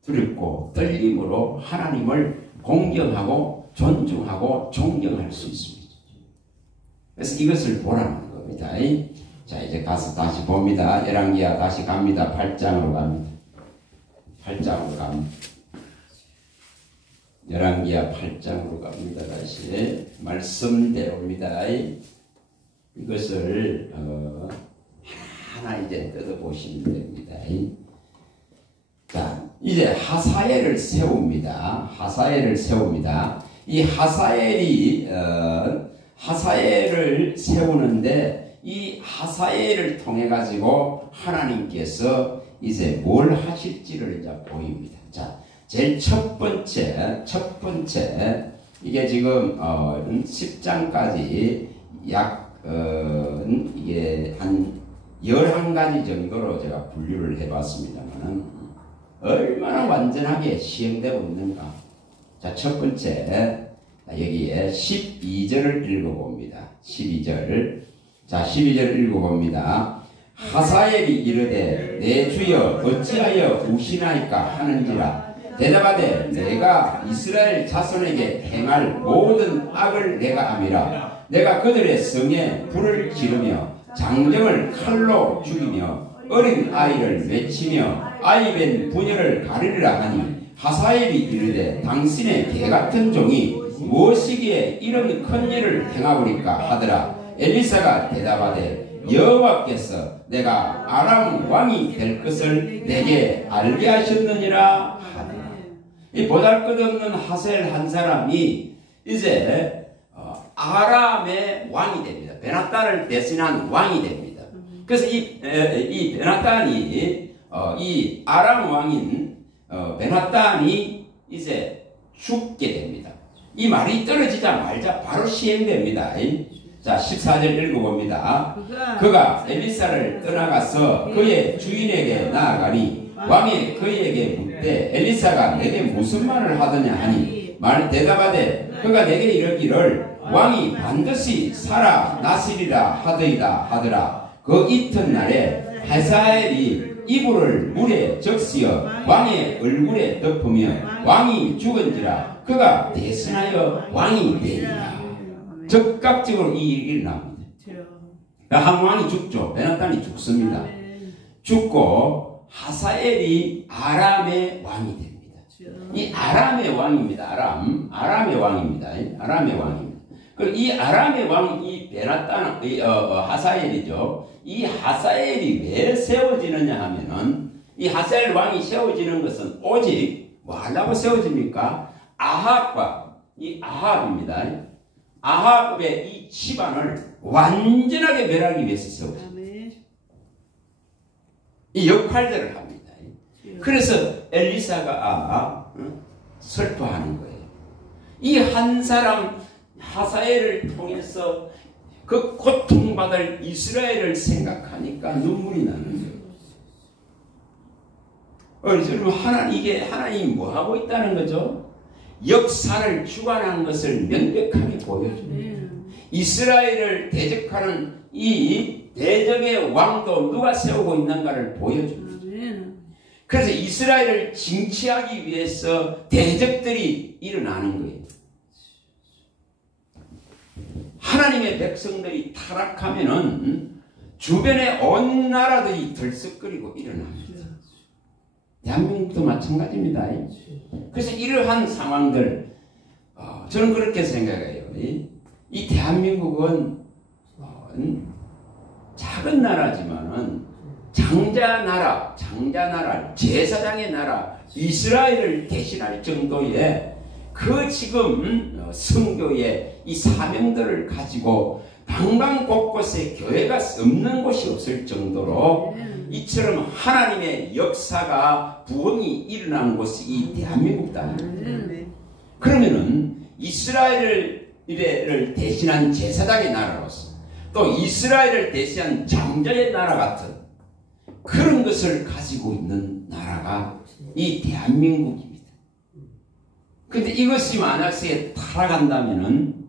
두렵고 떨림으로 하나님을 공경하고 존중하고 존경할 수 있습니다. 그래서 이것을 보라는 겁니다. 자, 이제 가서 다시 봅니다. 열왕기야 다시 갑니다. 8장으로 갑니다. 8장으로 갑니다. 열왕기야 8장으로 갑니다. 다시 말씀대로입니다. 이것을 하나 이제 뜯어보시면 됩니다. 자, 이제 하사엘을 세웁니다. 이 하사엘을 세우는데 이 하사엘을 통해 가지고 하나님께서 이제 뭘 하실지를 이제 보입니다. 자, 제일 첫 번째 이게 지금 10장까지 약 이게 한 11가지 정도로 제가 분류를 해봤습니다만 얼마나 완전하게 시행되고 있는가. 자, 첫 번째 여기에 12절을 읽어봅니다. 12절. 자, 12절 읽어봅니다. 하사엘이 이르되 내 주여 어찌하여 우시나이까 하는지라. 대답하되 내가 이스라엘 자손에게 행할 모든 악을 내가 함이라. 내가 그들의 성에 불을 지르며 장정을 칼로 죽이며 어린 아이를 맺히며 아이벤 부녀를 가리리라 하니 하사엘이 이르되 당신의 개같은 종이 무엇이기에 이런 큰 일을 행하오리까 하더라. 엘리사가 대답하되 여호와께서 내가 아람 왕이 될 것을 내게 알게 하셨느니라 하더라. 이 보잘것없는 하사엘 한 사람이 이제 아람의 왕이 됩니다. 베나단을 대신한 왕이 됩니다. 그래서 이 베나단이 이 아람 왕인 베나단이 이제 죽게 됩니다. 이 말이 떨어지자마자 바로 시행됩니다. 자, 14절 읽어봅니다. 그가 엘리사를 떠나가서 그의 주인에게 나아가니 왕이 그에게 묻되 엘리사가 내게 무슨 말을 하더냐 하니 대답하되 그가 내게 이르기를 왕이 반드시 살아나시리라 하더이다 하더라. 그 이튿날에 하사엘이 이불을 물에 적시어 왕의 얼굴에 덮으며 왕이 죽은지라 그가 대신하여 왕이 되리라. 즉각적으로 이 일이 일어납니다. 한 왕이 죽죠. 베나단이 죽습니다. 죽고 하사엘이 아람의 왕이 됩니다. 이 아람의 왕입니다. 아람의 왕입니다. 아람의 왕입니다. 이 아람의 왕, 이 베나단, 하사엘이죠. 이 하사엘이 왜 세워지느냐 하면은, 이 하사엘 왕이 세워지는 것은 오직 뭐 하려고 세워집니까? 이 아합입니다. 아합의 이 집안을 완전하게 멸하기 위해서 세워집니다. 이 역할들을 합니다. 그래서 엘리사가 설파하는 거예요. 이 한 사람 하사엘을 통해서 그 고통받을 이스라엘을 생각하니까 눈물이 나는 거예요. 하나님이 뭐 하고 있다는 거죠? 역사를 주관한 것을 명백하게 보여줍니다. 이스라엘을 대적하는 이 대적의 왕도 누가 세우고 있는가를 보여줍니다. 그래서 이스라엘을 징치하기 위해서 대적들이 일어나는 거예요. 하나님의 백성들이 타락하면은 주변의 온 나라들이 들썩거리고 일어납니다. 대한민국도 마찬가지입니다. 그래서 이러한 상황들, 저는 그렇게 생각해요. 이 대한민국은 작은 나라지만은 장자나라, 제사장의 나라, 이스라엘을 대신할 정도의 그 지금 성교의 이 사명들을 가지고 방방곳곳에 교회가 없는 곳이 없을 정도로 이처럼 하나님의 역사가 부흥이 일어난 곳이 이 대한민국 땅입니다. 그러면은 이스라엘을 대신한 제사장의 나라로서 또 이스라엘을 대신한 장자의 나라 같은 그런 것을 가지고 있는 나라가 이 대한민국입니다. 근데 이것이 만약에 타락한다면은,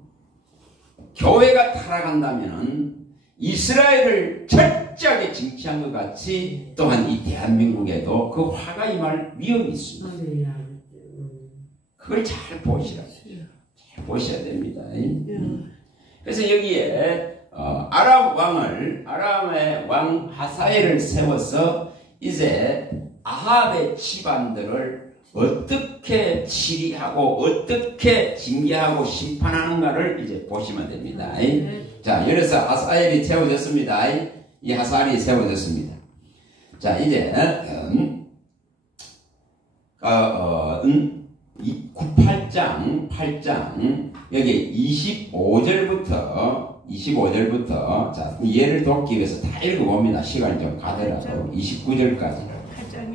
교회가 타락한다면은 이스라엘을 철저하게 징치한 것 같이 또한 이 대한민국에도 그 화가 임할 위험이 있습니다. 그걸 잘 보셔야 됩니다. 그래서 여기에 아람의 왕 하사엘을 세워서 이제 아합의 집안들을 어떻게 치리하고 어떻게 징계하고 심판하는가를 이제 보시면 됩니다. 자, 그래서 하사엘이 세워졌습니다. 이 하사엘이 세워졌습니다. 자, 이제 8장 여기 25절부터 자, 이해를 돕기 위해서 다 읽어봅니다. 시간이 좀 가더라도 29절까지.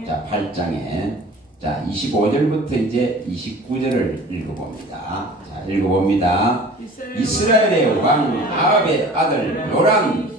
자, 8장에 자, 25절부터 이제 29절을 읽어봅니다. 자, 읽어봅니다. 이스라엘의 왕 아합의 아들 요람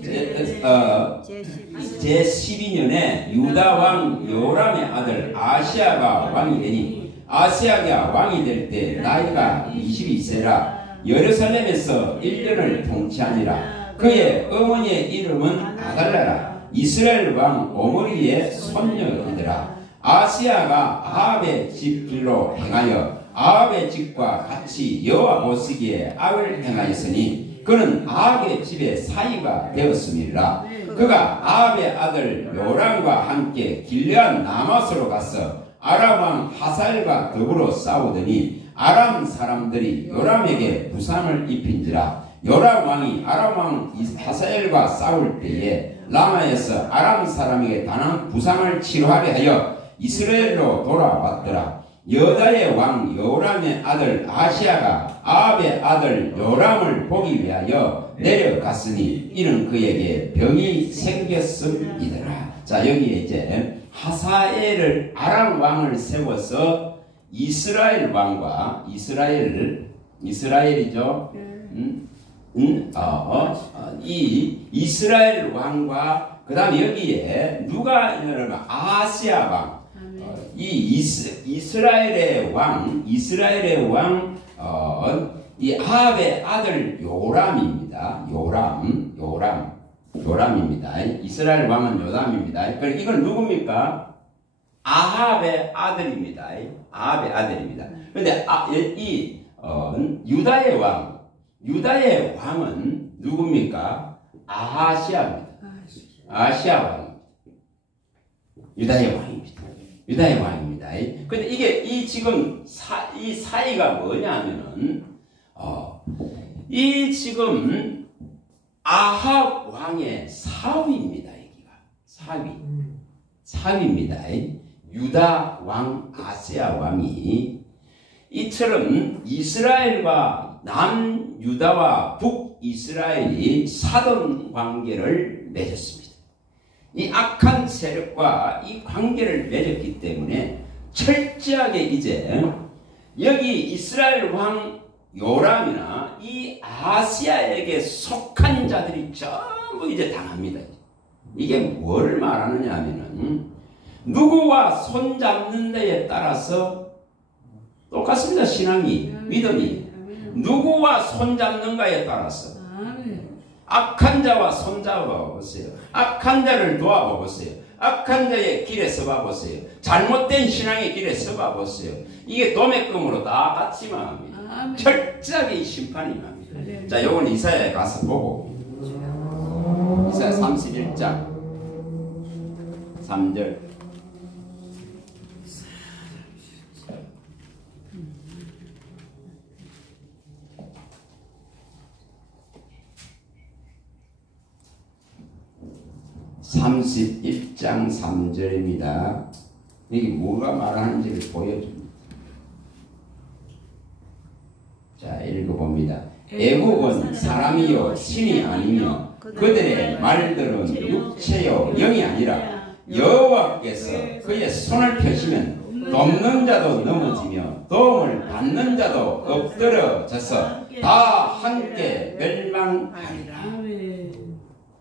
제12년에 유다 왕 요람의 아들 아시아가 왕이 되니 아시아가 왕이 될 때 나이가 22세라 예루살렘에서 1년을 통치하니라. 그의 어머니의 이름은 아달랴라. 이스라엘 왕 오므리의 손녀이더라. 아시아가 아합의 집 길로 행하여 아합의 집과 같이 여호와 보시기에 악을 행하였으니 그는 아합의 집의 사이가 되었음이라. 그가 아합의 아들 요람과 함께 길르앗 나맛으로 가서 아람 왕 하사엘과 더불어 싸우더니 아람 사람들이 요람에게 부상을 입힌지라. 요람 왕이 아람 왕 하사엘과 싸울 때에 라마에서 아람 사람에게 당한 부상을 치료하려 하여 이스라엘로 돌아왔더라. 여다의 왕 요람의 아들 아시아가 아합의 아들 요람을 보기 위하여 내려갔으니 이는 그에게 병이 생겼음이더라. 자, 여기에 이제 하사엘을 아람 왕을 세워서 이스라엘 왕과 이스라엘이죠. 이 이스라엘 왕과 그 다음에 여기에 누가 여러분 아시아 왕, 이 이스라엘의 왕, 이 아합의 아들 요람입니다. 요람입니다. 이스라엘 왕은 요람입니다. 그럼 이건 누굽니까? 아합의 아들입니다. 아합의 아들입니다. 그런데 이 유다의 왕은 누굽니까? 아하시아입니다. 아시아 왕. 유다의 왕입니다. 유다의 왕입니다. 근데 이게 지금 이 사이가 뭐냐면은 이 지금 아합 왕의 사위입니다. 여기가 사위입니다. 유다 왕 아시아 왕이 이처럼 이스라엘과 남유다와 북이스라엘이 사돈 관계를 맺었습니다. 이 악한 세력과 이 관계를 맺었기 때문에 철저하게 이제 여기 이스라엘 왕 요람이나 이 아시아에게 속한 자들이 전부 이제 당합니다. 이게 뭘 말하느냐 하면은 누구와 손잡는 데에 따라서 똑같습니다. 신앙이, 믿음이. 누구와 손잡는가에 따라서. 악한 자와 손잡아 보세요. 악한 자를 도와봐 보세요. 악한 자의 길에 서봐 보세요. 잘못된 신앙의 길에 서봐 보세요. 이게 도매금으로 다 같이 망합니다. 철저하게 심판이 망합니다. 자, 요건 이사야에 가서 보고. 이사야 31장 3절. (31장 3절입니다) 이게 뭐가 말하는지를 보여줍니다. 자, 읽어봅니다. 애국은 사람이요 신이 아니며 그들의 말들은 육체요 영이 아니라 여호와께서 그의 손을 펴시면 돕는 자도 넘어지며 도움을 받는 자도 엎드러져서 다 함께 멸망하리라.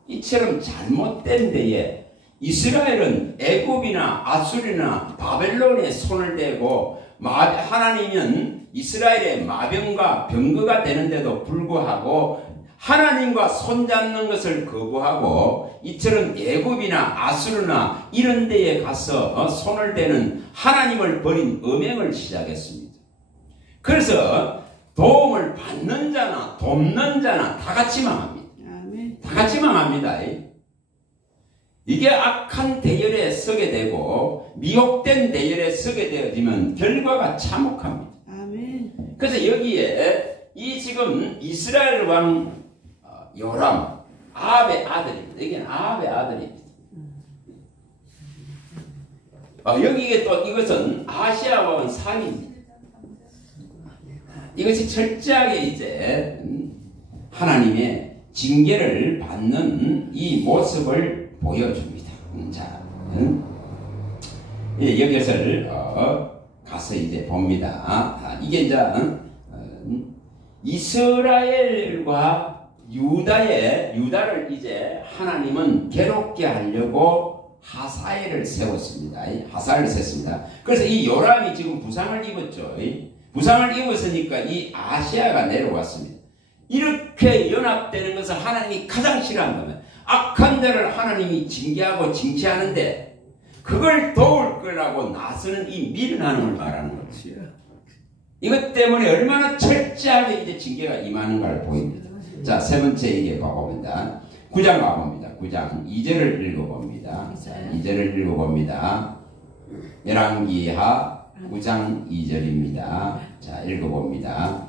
이처럼 잘못된 데에 이스라엘은 애굽이나 아수르나 바벨론에 손을 대고 하나님은 이스라엘의 마병과 병거가 되는데도 불구하고 하나님과 손잡는 것을 거부하고 이처럼 애굽이나 아수르나 이런 데에 가서 손을 대는 하나님을 버린 음행을 시작했습니다. 그래서 도움을 받는 자나 돕는 자나 다 같이 망합니다. 다 같이 망합니다. 이게 악한 대열에 서게 되고 미혹된 대열에 서게 되어지면 결과가 참혹합니다. 그래서 여기에 이 지금 이스라엘 왕 요람 아합의 아들입니다. 여기는 아합의 아들입니다. 여기에 또 이것은 아시아 왕은 상입니다. 이것이 철저하게 이제 하나님의 징계를 받는 이 모습을 보여줍니다. 자, 여기서를 가서 이제 봅니다. 이게 이제 이스라엘과 유다를 이제 하나님은 괴롭게 하려고 하사엘을 세웠습니다. 하사엘을 세웠습니다. 그래서 이 요람이 지금 부상을 입었죠. 부상을 입었으니까 이 아시아가 내려왔습니다. 이렇게 연합되는 것을 하나님이 가장 싫어하는 겁니다. 악한 자를 하나님이 징계하고 징치하는데 그걸 도울 거라고 나서는 이 미련함을 말하는 거죠. 이것 때문에 얼마나 철저하게 이제 징계가 임하는가를 보입니다. 자, 세 번째 이게 봐봅니다. 9장 봐봅니다. 9장 2절을 읽어봅니다. 자, 2절을 읽어봅니다. 열왕기하 9장 2절입니다. 자, 읽어봅니다.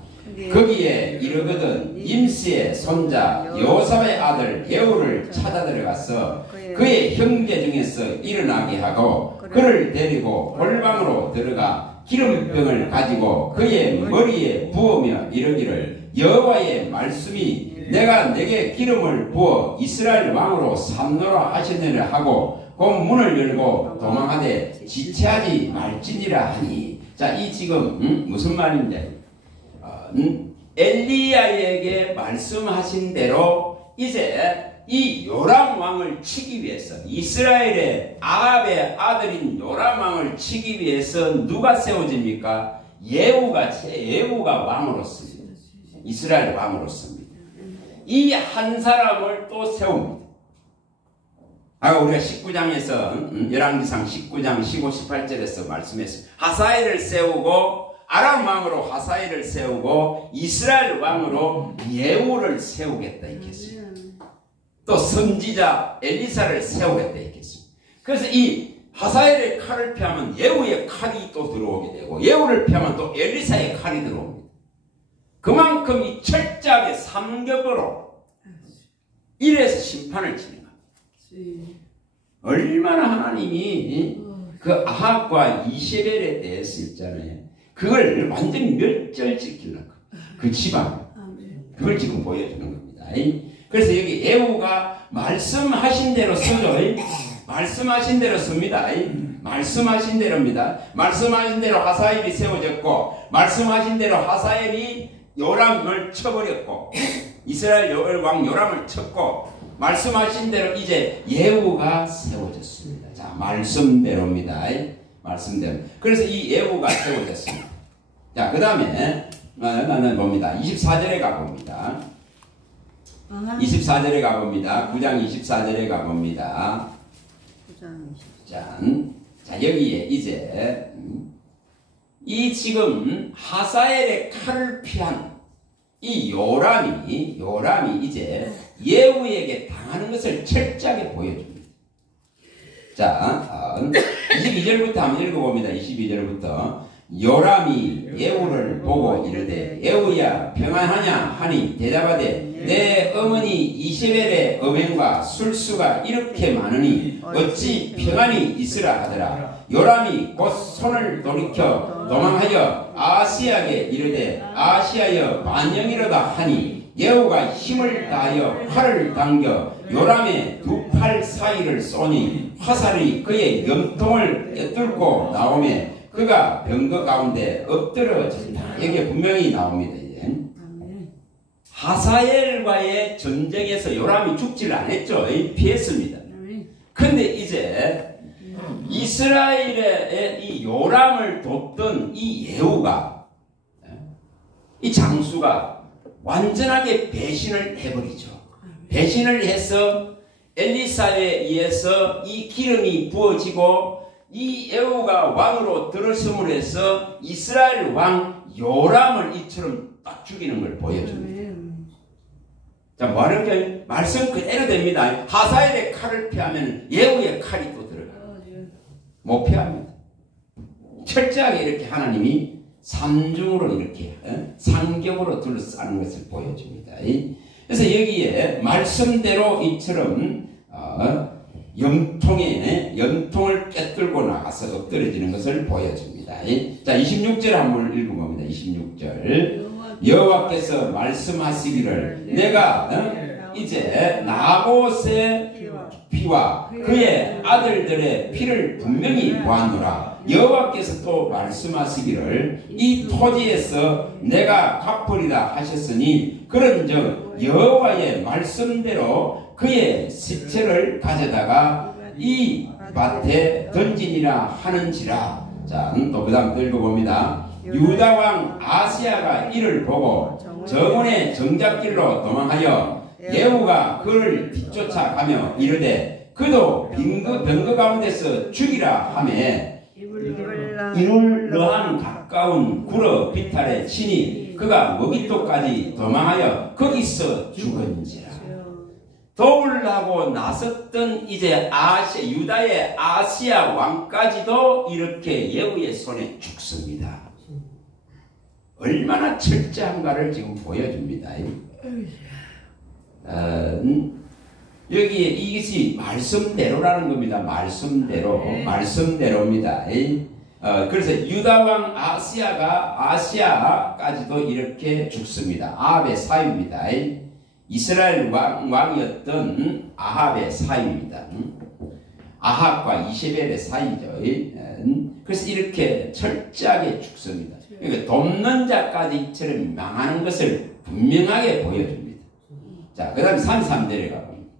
거기에 이르거든 임시의 손자 여호사의 아들 예후를 찾아 들어가서 그의 형제 중에서 일어나게 하고 그를 데리고 골방으로 들어가 기름병을 가지고 그의 머리에 부으며 이르기를 여호와의 말씀이 내가 내게 기름을 부어 이스라엘 왕으로 삼노라 하시느라 하고 곧 문을 열고 도망하되 지체하지 말지니라 하니. 자, 이 지금 무슨 말인지 엘리야에게 말씀하신 대로 이제 이 요람 왕을 치기 위해서 이스라엘의 아합의 아들인 요람 왕을 치기 위해서 누가 세워집니까? 예후가 왕으로습니다. 이스라엘 왕으로습니다. 이 한 사람을 또 세웁니다. 아까 우리가 19장에서 열왕기상 19장 15, 18절에서 말씀했어요. 하사엘을 세우고 아람 왕으로 하사엘을 세우고 이스라엘 왕으로 예후를 세우겠다 했겠어요. 또 선지자 엘리사를 세우겠다 했겠어요. 그래서 이 하사엘의 칼을 피하면 예후의 칼이 또 들어오게 되고 예후를 피하면 또 엘리사의 칼이 들어옵니다. 그만큼 이 철저하게 삼겹으로 이래서 심판을 치는 겁니다. 얼마나 하나님이 그 아합과 이세벨에 대해서 있잖아요. 그걸 완전히 멸절시키려고 그 집안 그걸 지금 보여주는 겁니다. 그래서 여기 예후가 말씀하신 대로 쓰죠. 말씀하신 대로 씁니다. 말씀하신 대로입니다. 말씀하신 대로 하사엘이 세워졌고 말씀하신 대로 하사엘이 요람을 쳐버렸고 이스라엘 왕 요람을 쳤고 말씀하신 대로 이제 예후가 세워졌습니다. 자, 말씀대로입니다. 말씀대로. 그래서 이 예후가 세워졌습니다. 자, 그 다음에 나는 봅니다. 24절에 가봅니다. 24절에 가봅니다. 9장 24절에 가봅니다. 자, 여기에 이제 이 지금 하사엘의 칼을 피한 이 요람이 이제 예후에게 당하는 것을 철저하게 보여줍니다. 자, 22절부터 한번 읽어봅니다. 22절부터 요람이 예후를 보고 이르되 예후야 평안하냐 하니 대답하되 내 어머니 이세벨의 음행과 술수가 이렇게 많으니 어찌 평안이 있으라 하더라. 요람이 곧 손을 돌이켜 도망하여 아하시야에게 이르되 아하시야여 반영이로다 하니 예후가 힘을 다하여 칼을 당겨 요람의 두 팔 사이를 쏘니 화살이 그의 염통을 꿰뚫고 나오매 그가 병거 가운데 엎드러졌다. 여기에 분명히 나옵니다. 이제. 하사엘과의 전쟁에서 요람이 죽지를 않았죠. 피했습니다. 근데 이제 이스라엘의 이 요람을 돕던 이 예후가 이 장수가 완전하게 배신을 해버리죠. 배신을 해서 엘리사에 의해서 이 기름이 부어지고 이 예후가 왕으로 들었음으로 해서 이스라엘 왕 요람을 이처럼 딱 죽이는 걸 보여줍니다. 자, 뭐하는 게 말씀 그대로 됩니다. 하사엘의 칼을 피하면 예후의 칼이 또 들어가요. 못 피합니다. 철저하게 이렇게 하나님이 삼중으로 이렇게 삼겹으로 둘러싸는 것을 보여줍니다. 그래서 여기에 말씀대로 이처럼 염통을 꿰뚫고 나가서 엎드려지는 것을 보여줍니다. 자, 26절 한번 읽어봅니다. 26절 여호와께서 말씀하시기를 내가 이제 나봇의 피와 그의 아들들의 피를 분명히 보았노라. 여호와께서 또 말씀하시기를 이 토지에서 내가 갚으리라 하셨으니 그런즉 여호와의 말씀대로 그의 시체를 가져다가 이 밭에 던지니라 하는지라. 자, 또 그 다음 또 읽어봅니다. 유다왕 아시아가 이를 보고 정원의 정작길로 도망하여 예후가 그를 뒤쫓아가며 이르되 그도 병거 가운데서 죽이라 하매 이룰 러한 가까운 구러 비탈에 치니 그가 먹이토까지 도망하여 거기서 죽은지라. 도우려고 나섰던 이제 유다의 아시아 왕까지도 이렇게 예후의 손에 죽습니다. 얼마나 철저한가를 지금 보여줍니다. 여기에 이것이 말씀대로라는 겁니다. 말씀대로입니다. 그래서 유다왕 아시아까지도 이렇게 죽습니다. 아합의 사위입니다. 이스라엘 왕이었던 아합의 사위입니다. 아합과 이세벨의 사이죠. 그래서 이렇게 철저하게 죽습니다. 그러니까 돕는 자까지 이처럼 망하는 것을 분명하게 보여줍니다. 자, 그 다음에 33절에 가봅니다.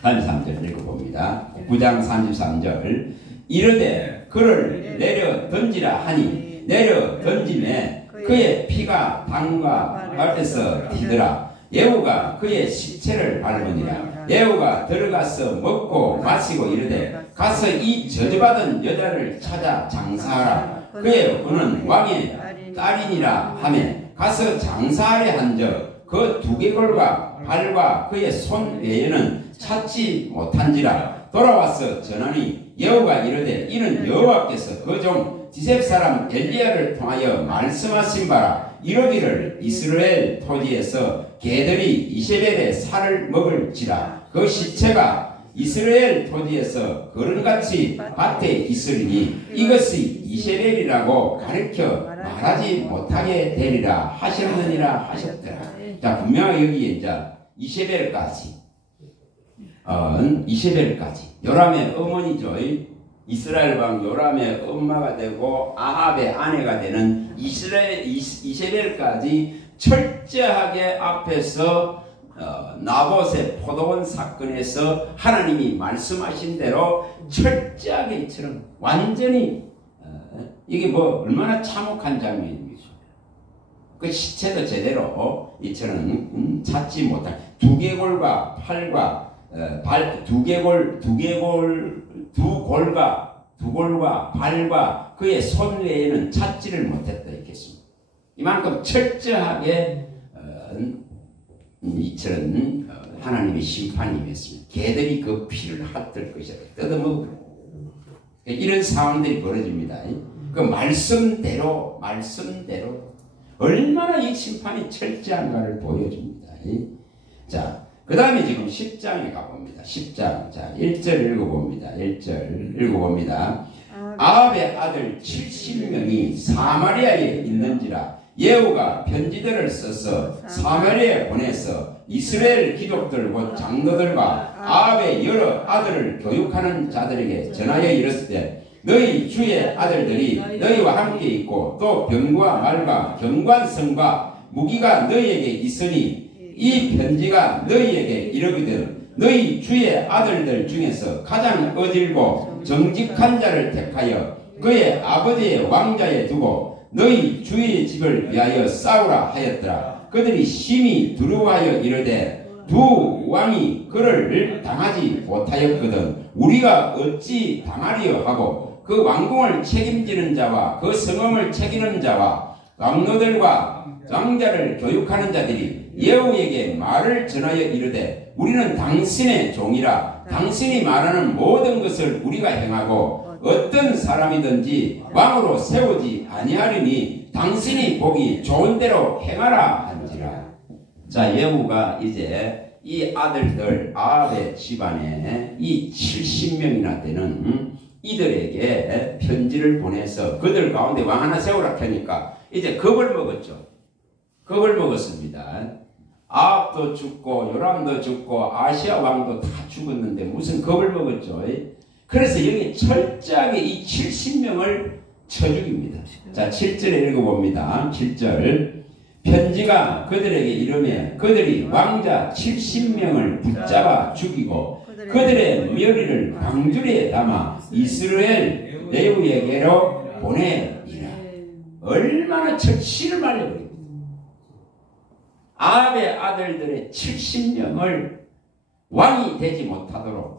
33절 읽어봅니다. 9장 33절. 이르되 그를 내려 던지라 하니 내려 던짐에 그의 피가 땅과 밭에서 튀더라. 예후가 그의 시체를 밟으니라. 예후가 들어가서 먹고 마시고 이르되 가서 이 저주받은 여자를 찾아 장사하라. 그의 그는 왕의 딸이니라 하며 가서 장사하려 한적 그 두개골과 발과 그의 손 외에는 찾지 못한지라. 돌아와서 전하니 예후가 이르되 이는 여호와께서 그 종 디셉 사람 엘리야를 통하여 말씀하신 바라. 이르기를 이스라엘 토지에서 개들이 이세벨의 살을 먹을지라. 그 시체가 이스라엘 토지에서 거름같이 밭에 있으리니 이것이 이세벨이라고 가르쳐 말하지 못하게 되리라 하셨느니라 하셨더라. 자, 분명히 여기에 이제 이세벨까지 요람의 어머니죠. 이스라엘 왕 요람의 엄마가 되고 아합의 아내가 되는 이세벨까지 철저하게 앞에서 나봇의 포도원 사건에서 하나님이 말씀하신 대로 철저하게 이처럼 완전히 이게 뭐 얼마나 참혹한 장면입니까? 그 시체도 제대로 이처럼 찾지 못한 두개골과 팔과 두골과 발과 그의 손 외에는 찾지를 못했다 했겠습니다. 이만큼 철저하게 이처럼 하나님의 심판이 임했습니다. 개들이 그 피를 핫들 것이라 뜯어먹고 이런 상황들이 벌어집니다. 그 말씀대로 얼마나 이 심판이 철저한가를 보여줍니다. 자, 그 다음에 지금 10장에 가봅니다. 10장. 자, 1절 읽어봅니다. 1절 읽어봅니다. 아합의 아들 70명이 사마리아에 있는지라. 예후가 편지들을 써서 사마리아에 보내서 이스라엘 귀족들 곧 장로들과 아합의 여러 아들을 교육하는 자들에게 전하여 이르실 때 너희 주의 아들들이 너희와 함께 있고 또 병과 말과 경관성과 무기가 너희에게 있으니 이 편지가 너희에게 이르거든 너희 주의 아들들 중에서 가장 어질고 정직한 자를 택하여 그의 아버지의 왕자에 두고 너희 주의 집을 위하여 싸우라 하였더라. 그들이 심히 두려워하여 이르되 두 왕이 그를 당하지 못하였거든 우리가 어찌 당하리요 하고 그 왕궁을 책임지는 자와 그 성읍을 책임지는 자와 왕노들과 장자를 교육하는 자들이 예후에게 말을 전하여 이르되 우리는 당신의 종이라. 당신이 말하는 모든 것을 우리가 행하고 어떤 사람이든지 왕으로 세우지 아니하리니 당신이 보기 좋은 대로 행하라 한지라. 자, 예후가 이제 이 아들들 아합의 집안에 이 70명이나 되는 이들에게 편지를 보내서 그들 가운데 왕 하나 세우라 하니까 이제 겁을 먹었죠. 겁을 먹었습니다. 아합도 죽고 요람도 죽고 아시아 왕도 다 죽었는데 무슨 겁을 먹었죠. 그래서 여기 철저하게 이 70명을 쳐 죽입니다. 자, 7절에 읽어봅니다. 7절. 편지가 그들에게 이르매 그들이 왕자 70명을 붙잡아 죽이고 그들의 묘리를 방주리에 담아 이스라엘 내후에게로 보내니라. 얼마나 철시를 말려버립니다. 아합의 아들들의 70명을 왕이 되지 못하도록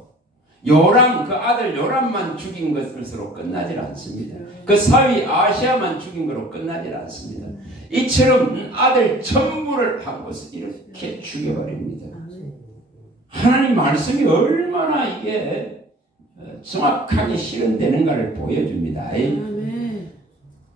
요람, 그 아들 요람만 죽인 것으로 끝나질 않습니다. 그 사위 아시아만 죽인 것으로 끝나질 않습니다. 이처럼 아들 전부를 하고서 이렇게 죽여버립니다. 하나님 말씀이 얼마나 이게 정확하게 실현되는가를 보여줍니다.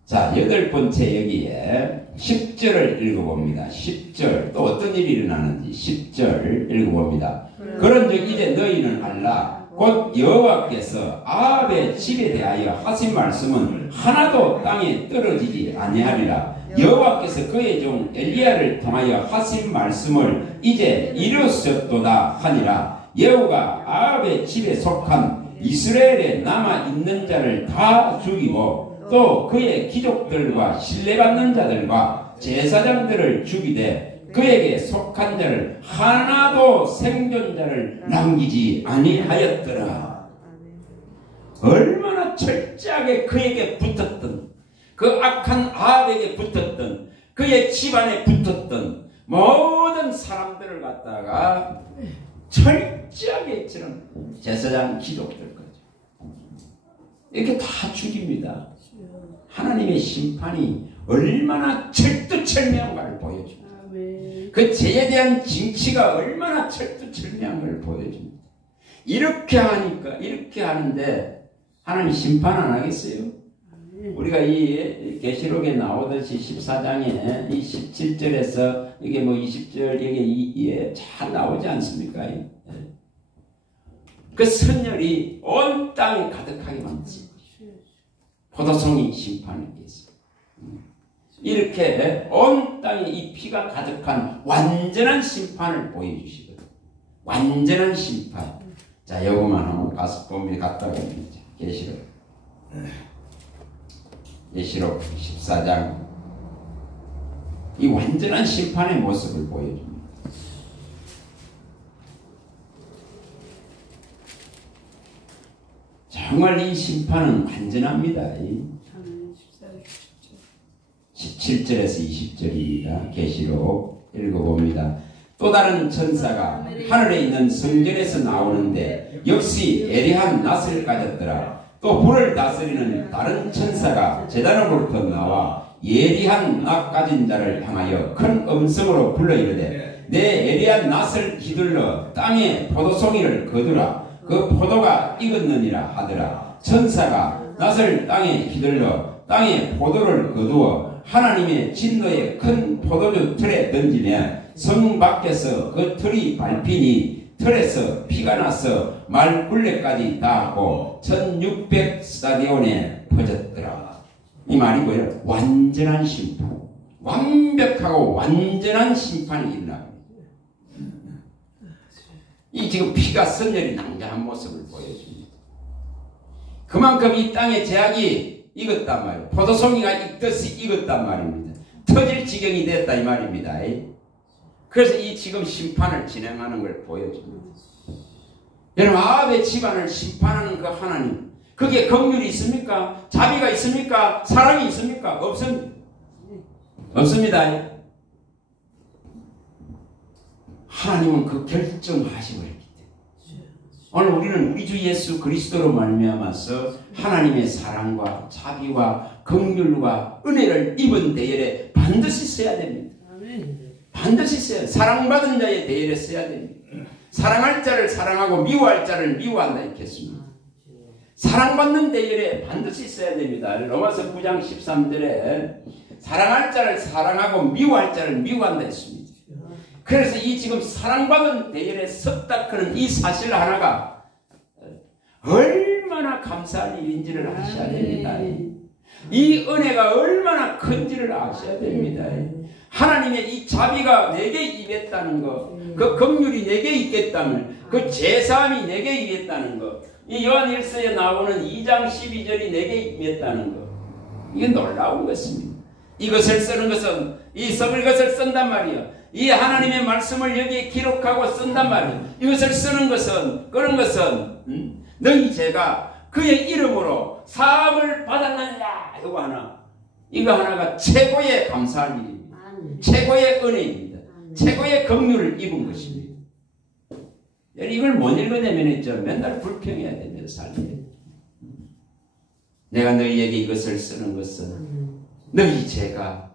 자, 8번째 여기에 10절을 읽어봅니다. 10절 또 어떤 일이 일어나는지 10절 읽어봅니다. 그런즉 이제 너희는 알라 곧 여호와께서 아합의 집에 대하여 하신 말씀은 하나도 땅에 떨어지지 아니하리라. 여호와께서 그의 종 엘리야를 통하여 하신 말씀을 이제 이루셨도다 하니라. 여호와가 아합의 집에 속한 이스라엘에 남아있는 자를 다 죽이고 또 그의 귀족들과 신뢰받는 자들과 제사장들을 죽이되 그에게 속한 자를 하나도 생존자를 남기지 아니하였더라. 얼마나 철저하게 그에게 붙었던, 그 악한 아합에게 붙었던, 그의 집안에 붙었던 모든 사람들을 갖다가 철저하게 저런 제사장 귀족들까지 이렇게 다 죽입니다. 하나님의 심판이 얼마나 철두철미한가를 보여줍니다. 그 죄에 대한 징치가 얼마나 철두철미한가를 보여줍니다. 이렇게 하니까, 이렇게 하는데 하나님 심판 안 하겠어요? 우리가 이 계시록에 나오듯이 14장에 이 17절에서 이게 뭐 20절 이게 잘 나오지 않습니까? 그 선열이 온 땅에 가득하게 만듭니다. 포도송이 심판에 있어. 이렇게 온 땅에 이 피가 가득한 완전한 심판을 보여주시거든. 완전한 심판. 자, 요거만 한번 가서 갔다가 봅니다. 계시록 14장. 이 완전한 심판의 모습을 보여줍니다. 정말 이 심판은 완전합니다. 17절에서 20절입니다. 계시록 읽어봅니다. 또 다른 천사가 하늘에 있는 성전에서 나오는데 역시 예리한 낫을 가졌더라. 또 불을 다스리는 다른 천사가 제단으로부터 나와 예리한 낫 가진 자를 향하여 큰 음성으로 불러 이르되 내 예리한 낫을 휘둘러 땅에 포도송이를 거두라. 그 포도가 익었느니라 하더라. 천사가 낫을 땅에 휘둘러 땅에 포도를 거두어 하나님의 진노의 큰 포도주 틀에 던지면 성 밖에서 그 틀이 밟히니 틀에서 피가 나서 말굴레까지 닿았고 1600스타디온에 퍼졌더라. 이 말이 뭐예요? 완전한 심판, 완벽하고 완전한 심판이 일어납니다. 이 지금 피가 선열이 낭자한 모습을 보여줍니다. 그만큼 이 땅의 제약이 익었단 말이에요. 포도송이가 익듯이 익었단 말입니다. 터질 지경이 됐다 이 말입니다. 그래서 이 지금 심판을 진행하는 걸 보여줍니다. 여러분, 아합의 집안을 심판하는 그 하나님, 그게 긍휼이 있습니까? 자비가 있습니까? 사랑이 있습니까? 없습니다. 없습니다. 하나님은 그 결정하심을 했기 때문에 오늘 우리는 우리 주 예수 그리스도로 말미암아서 하나님의 사랑과 자비와 긍휼과 은혜를 입은 대열에 반드시 써야 됩니다. 반드시 써야, 사랑받은 자의 대열에 써야 됩니다. 사랑할 자를 사랑하고 미워할 자를 미워한다 했겠습니다. 사랑받는 대열에 반드시 써야 됩니다. 로마서 9장 13절에 사랑할 자를 사랑하고 미워할 자를 미워한다 했습니다. 그래서 이 지금 사랑받은 대열에 섰다 그는 이 사실 하나가 얼마나 감사할 일인지를 아셔야 됩니다. 이 은혜가 얼마나 큰지를 아셔야 됩니다. 하나님의 이 자비가 내게 임했다는 것, 그 긍휼이 내게 있겠다는, 그 제사함이 내게 임했다는 것, 이 요한일서에 나오는 2장 12절이 내게 임했다는 것, 이게 놀라운 것입니다. 이것을 쓰는 것은, 이 썩을 것을 쓴단 말이에요. 이 하나님의 말씀을 여기에 기록하고 쓴단 말이에요. 이것을 쓰는 것은, 그런 것은 너희 죄가 그의 이름으로 사함을 받았느니라. 이거 하나가 최고의 감사할 일입니다. 최고의 은혜입니다. 최고의 긍휼을 입은 것입니다. 이걸 못 읽어내면 맨날 불평해야 됩니다. 삶에. 내가 너희에게 이것을 쓰는 것은 너희 죄가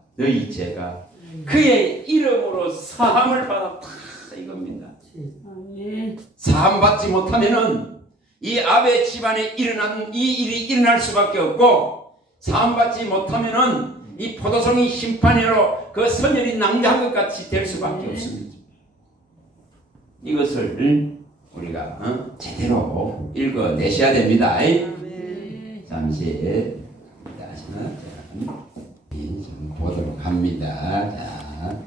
그의 이름으로 사함을 받았다 이겁니다. 사함받지 못하면은 이 아베 집안에 일어난 이 일이 일어날 수밖에 없고, 사함받지 못하면은 이 포도송이 심판으로 그 선열이 낭비한 것 같이 될 수밖에 없습니다. 이것을 우리가 제대로 읽어내셔야 됩니다. 잠시 좀 보도록 합니다. 자,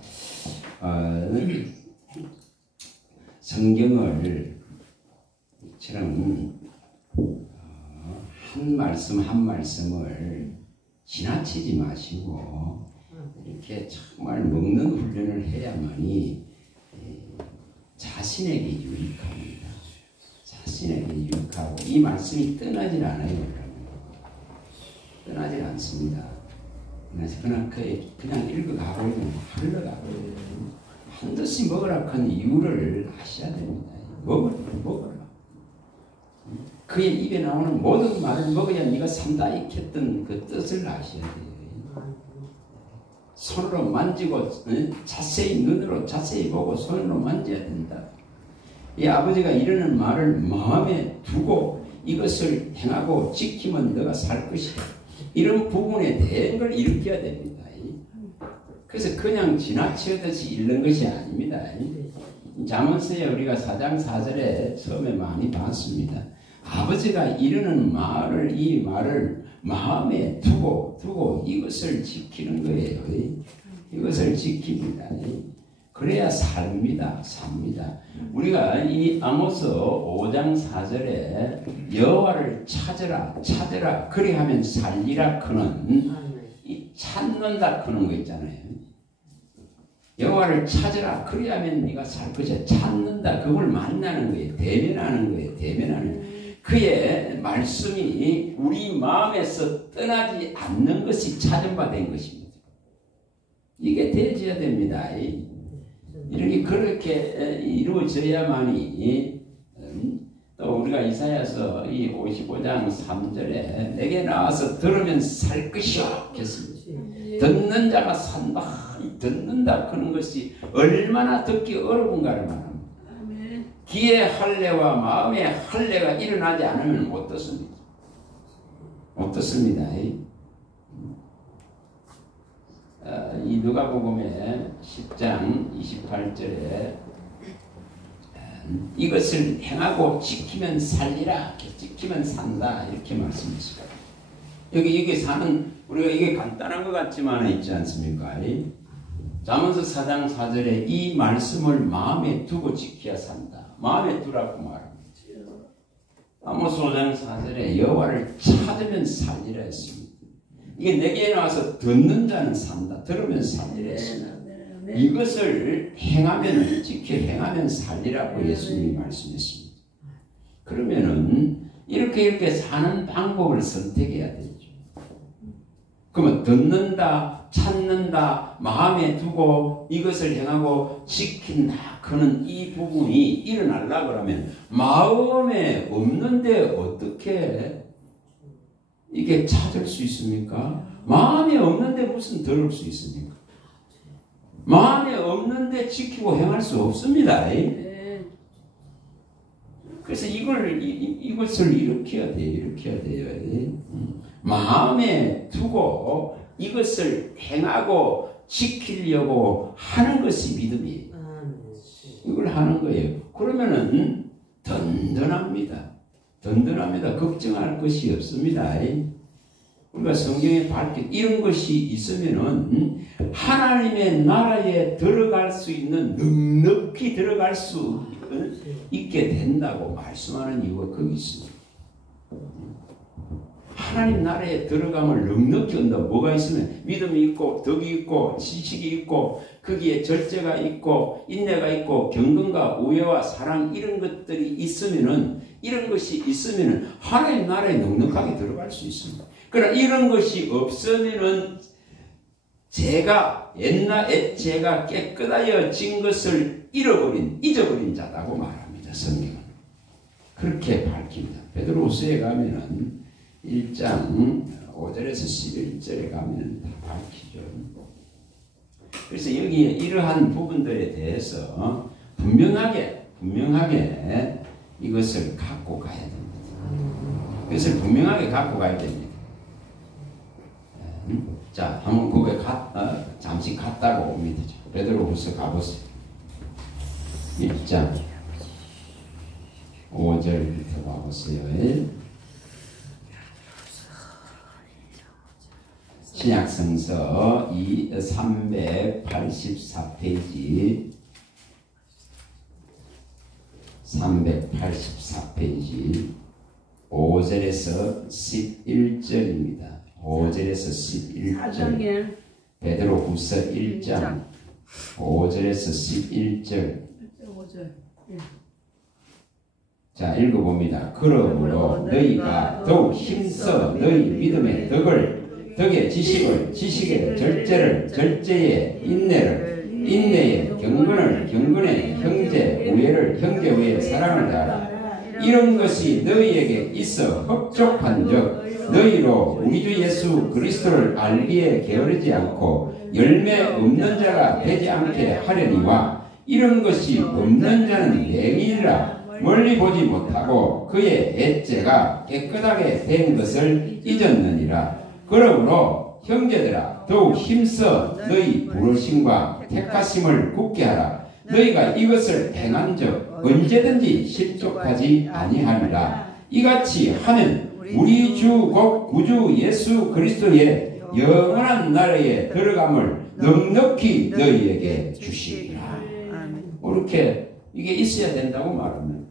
성경을 이처럼 한 말씀 한 말씀을 지나치지 마시고 이렇게 정말 먹는 훈련을 해야만이 자신에게 유익합니다. 자신에게 유익하고 이 말씀이 떠나질 않아요. 떠나질 않습니다. 그냥 읽어가고 흘러가고 한 듯이 먹으라 한 이유를 아셔야 됩니다. 먹어라. 그의 입에 나오는 모든 말을 먹어야 네가 산다 익혔던 그 뜻을 아셔야 돼요. 손으로 만지고 자세히 눈으로 자세히 보고 손으로 만져야 된다. 이 아버지가 이러는 말을 마음에 두고 이것을 행하고 지키면 너가 살 것이다. 이런 부분에 대한 걸 일으켜야 됩니다. 그래서 그냥 지나치듯이 읽는 것이 아닙니다. 잠언서에 우리가 4장 4절에 처음에 많이 봤습니다. 아버지가 이르는 말을, 이 말을 마음에 두고 이것을 지키는 거예요. 이것을 지킵니다. 그래야 삽니다. 우리가 이 아모스 5장 4절에 여호와를 찾으라 그리하면 살리라 크는 이 찾는다 크는 거 있잖아요. 여호와를 찾으라 그리하면 네가 살 것이야. 찾는다, 그걸 만나는 거예요. 대면하는 거예요. 그의 말씀이 우리 마음에서 떠나지 않는 것이 찾은 바 된 것입니다. 이게 되어져야 됩니다. 이렇게 그렇게 이루어져야만이 또 우리가 이사야서 이 55장 3절에 내게 나와서 들으면 살 것이요 했습니다. 듣는 자가 산다. 듣는다 그런 것이 얼마나 듣기 어려운가를 말합니다. 귀의 할례와 마음의 할례가 일어나지 않으면 못 듣습니다. 이 누가복음의 10장 28절에 이것을 행하고 지키면 살리라, 지키면 산다 이렇게 말씀했습니다. 여기 사는 우리가 이게 간단한 것 같지만 있지 않습니까? 잠언서 4장 4절에 이 말씀을 마음에 두고 지켜야 산다. 마음에 두라고 말합니다. 아모스 5장 4절에 여호와를 찾으면 살리라 했습니다. 이게 내게 나와서 듣는 자는 산다. 들으면 살리라 했습니다. 이것을 행하면 살리라고 예수님이 말씀했습니다. 그러면은 이렇게 사는 방법을 선택해야 되죠. 그러면 듣는다, 찾는다, 마음에 두고 이것을 행하고 지킨다. 그는 이 부분이 일어나려고 그러면 마음에 없는데 어떻게 이게 찾을 수 있습니까? 마음에 없는데 무슨 들을 수 있습니까? 마음에 없는데 지키고 행할 수 없습니다. 그래서 이것을 일으켜야 돼요. 마음에 두고 이것을 행하고 지키려고 하는 것이 믿음이에요. 이걸 하는 거예요. 그러면은 든든합니다. 걱정할 것이 없습니다. 우리가 성경에 밝힌 이런 것이 있으면은 하나님의 나라에 들어갈 수 있는, 넉넉히 들어갈 수 있게 된다고 말씀하는 이유가 거기 있습니다. 하나님 나라에 들어가면 넉넉히 온다. 뭐가 있으면 믿음이 있고 덕이 있고 지식이 있고 거기에 절제가 있고 인내가 있고 경건과 우애와 사랑 이런 것들이 있으면은, 이런 것이 있으면은 하나님 나라에 넉넉하게 들어갈 수 있습니다. 그러나 이런 것이 없으면은 제가 깨끗하여진 것을 잊어버린 자라고 말합니다. 성경은 그렇게 밝힙니다. 베드로후서에 가면은 1장 5절에서 11절에 가면 다 밝히죠. 그래서 여기에 이러한 부분들에 대해서 분명하게 분명하게 이것을 갖고 가야 됩니다. 이것을 분명하게 갖고 가야 됩니다. 자, 한번 그거에 잠시 갔다고 옵니다. 베드로후서 가보세요. 1장 5절부터 가보세요. 신약성서 384페이지 384페이지 5절에서 11절입니다. 5절에서 11절 베드로후서 1장 5절에서 11절 자, 읽어봅니다. 그러므로 너희가 더욱 힘써 너희 믿음의 덕의 지식을 지식의 절제를 절제의 인내를 인내의 경건에 형제 우애의 사랑을 다하라. 이런 것이 너희에게 있어 흡족한즉 너희로 우리 주 예수 그리스도를 알기에 게으르지 않고 열매 없는 자가 되지 않게 하려니와 이런 것이 없는 자는 맹인이라 멀리 보지 못하고 그의 애째가 깨끗하게 된 것을 잊었느니라. 그러므로 형제들아 더욱 힘써 너희 부르심과 택하심을 굳게 하라. 너희가 이것을 행한즉 언제든지 실족하지 아니하리라. 이같이 하면 우리 주 곧 구주 예수 그리스도의 영원한 나라에 들어감을 넉넉히 너희에게 주시리라. 이렇게 이게 있어야 된다고 말합니다.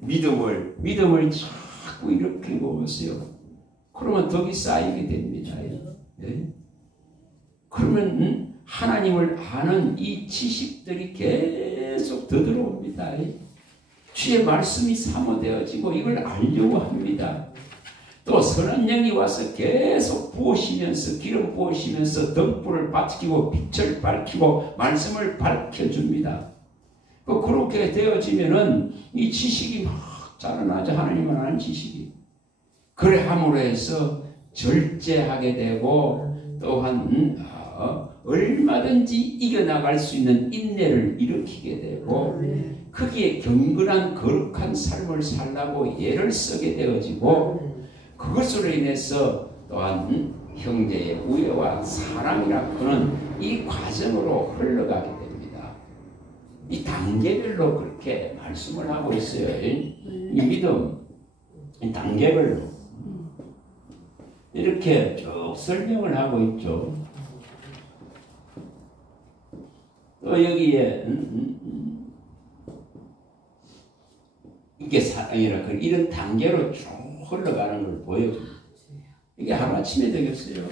믿음을 자꾸 이렇게 보세요. 그러면 덕이 쌓이게 됩니다. 예? 그러면 하나님을 아는 이 지식들이 계속 더 들어옵니다. 주의 말씀이 사모되어지고 이걸 알려고 합니다. 또 선한 영이 와서 계속 부으시면서 기름 부으시면서 덕불을 밝히고 빛을 밝히고 말씀을 밝혀줍니다. 그렇게 되어지면은 이 지식이 막 자라나죠. 하나님을 아는 지식이. 그래 함으로 해서 절제하게 되고 또한 얼마든지 이겨나갈 수 있는 인내를 일으키게 되고 거기에 경건한 거룩한 삶을 살라고 애를 쓰게 되어지고 그것으로 인해서 또한 형제의 우애와 사랑이라 하는 이 과정으로 흘러가게 됩니다. 이 단계별로 그렇게 말씀을 하고 있어요. 이 믿음 이 단계별로 이렇게 쭉 설명을 하고 있죠. 또 여기에 이게 사랑이라 이런 단계로 쭉 흘러가는 걸 보여줍니다. 이게 하루아침에 되겠어요.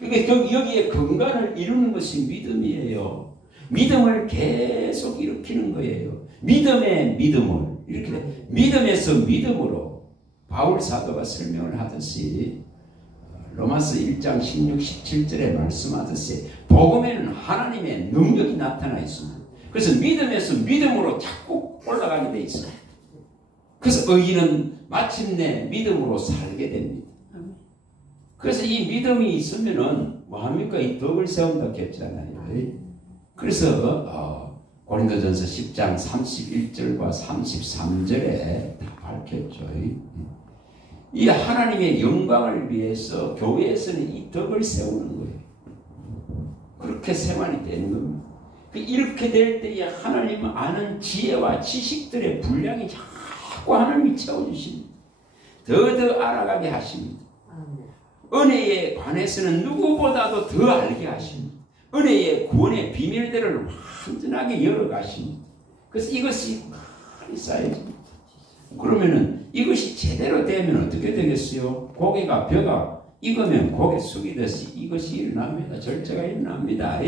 이게 여기에 근간을 이루는 것이 믿음이에요. 믿음을 계속 일으키는 거예요. 믿음의 믿음을 이렇게 믿음에서 믿음으로 바울 사도가 설명을 하듯이 로마서 1장 16, 17절에 말씀하듯이 복음에는 하나님의 능력이 나타나 있습니다. 그래서 믿음에서 믿음으로 자꾸 올라가게 돼 있어요. 그래서 의인은 마침내 믿음으로 살게 됩니다. 그래서 이 믿음이 있으면은 뭐합니까? 이 덕을 세운다 했잖아요. 그래서 고린도전서 10장 31절과 33절에 다 밝혔죠. 이 하나님의 영광을 위해서 교회에서는 이 덕을 세우는 거예요. 그렇게 생활이 되는 겁니다. 이렇게 될 때에 하나님 아는 지혜와 지식들의 분량이 자꾸 하나님이 채워주십니다. 더더 알아가게 하십니다. 은혜에 관해서는 누구보다도 더 알게 하십니다. 은혜의 구원의 비밀들을 완전하게 열어가십니다. 그래서 이것이 많이 쌓여집니다. 그러면은 이것이 제대로 되면 어떻게 되겠어요? 고개가 벼가 익으면 고개 숙이듯이 이것이 일어납니다. 절제가 일어납니다.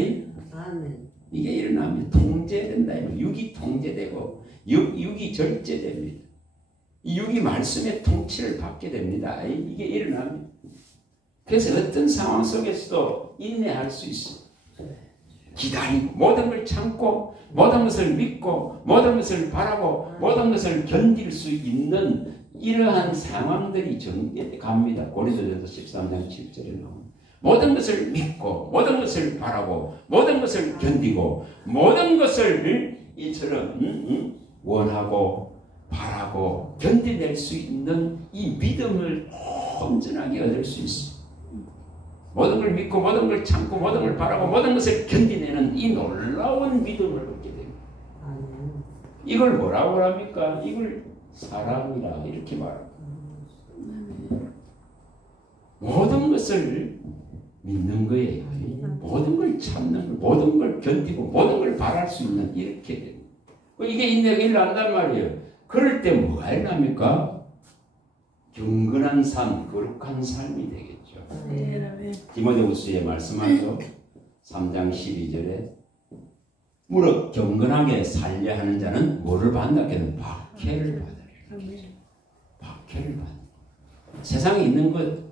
이게 일어납니다. 통제된다. 육이 통제되고 육이 절제됩니다. 이 육이 말씀의 통치를 받게 됩니다. 이게 일어납니다. 그래서 어떤 상황 속에서도 인내할 수 있어요. 기다리고 모든 걸 참고 모든 것을 믿고 모든 것을 바라고 모든 것을 견딜 수 있는 이러한 상황들이 전개갑니다. 고린도전서 13장 7절에 나옵니다. 모든 것을 믿고 모든 것을 바라고 모든 것을 견디고 모든 것을 이처럼 원하고 바라고 견뎌낼 수 있는 이 믿음을 온전하게 얻을 수 있어. 모든 걸 믿고 모든 걸 참고 모든 걸 바라고 모든 것을 견디내는 이 놀라운 믿음을 얻게 됩니다. 이걸 뭐라고 합니까? 이걸 사랑이라 이렇게 말합니다. 모든 것을 믿는 거예요. 모든 걸 참는 거, 모든 걸 견디고 모든 걸 바랄 수 있는 이렇게 됩니다. 이게 인내가 일어난단 말이에요. 그럴 때 뭐가 일어납니까? 경건한 삶, 거룩한 삶이 되겠죠. 디모데후서에 말씀하죠. 3장 12절에 무릇 경건하게 살려 하는 자는 뭐를 받는다? 박해를 받으리라. 박해를 받는다. 세상에 있는 것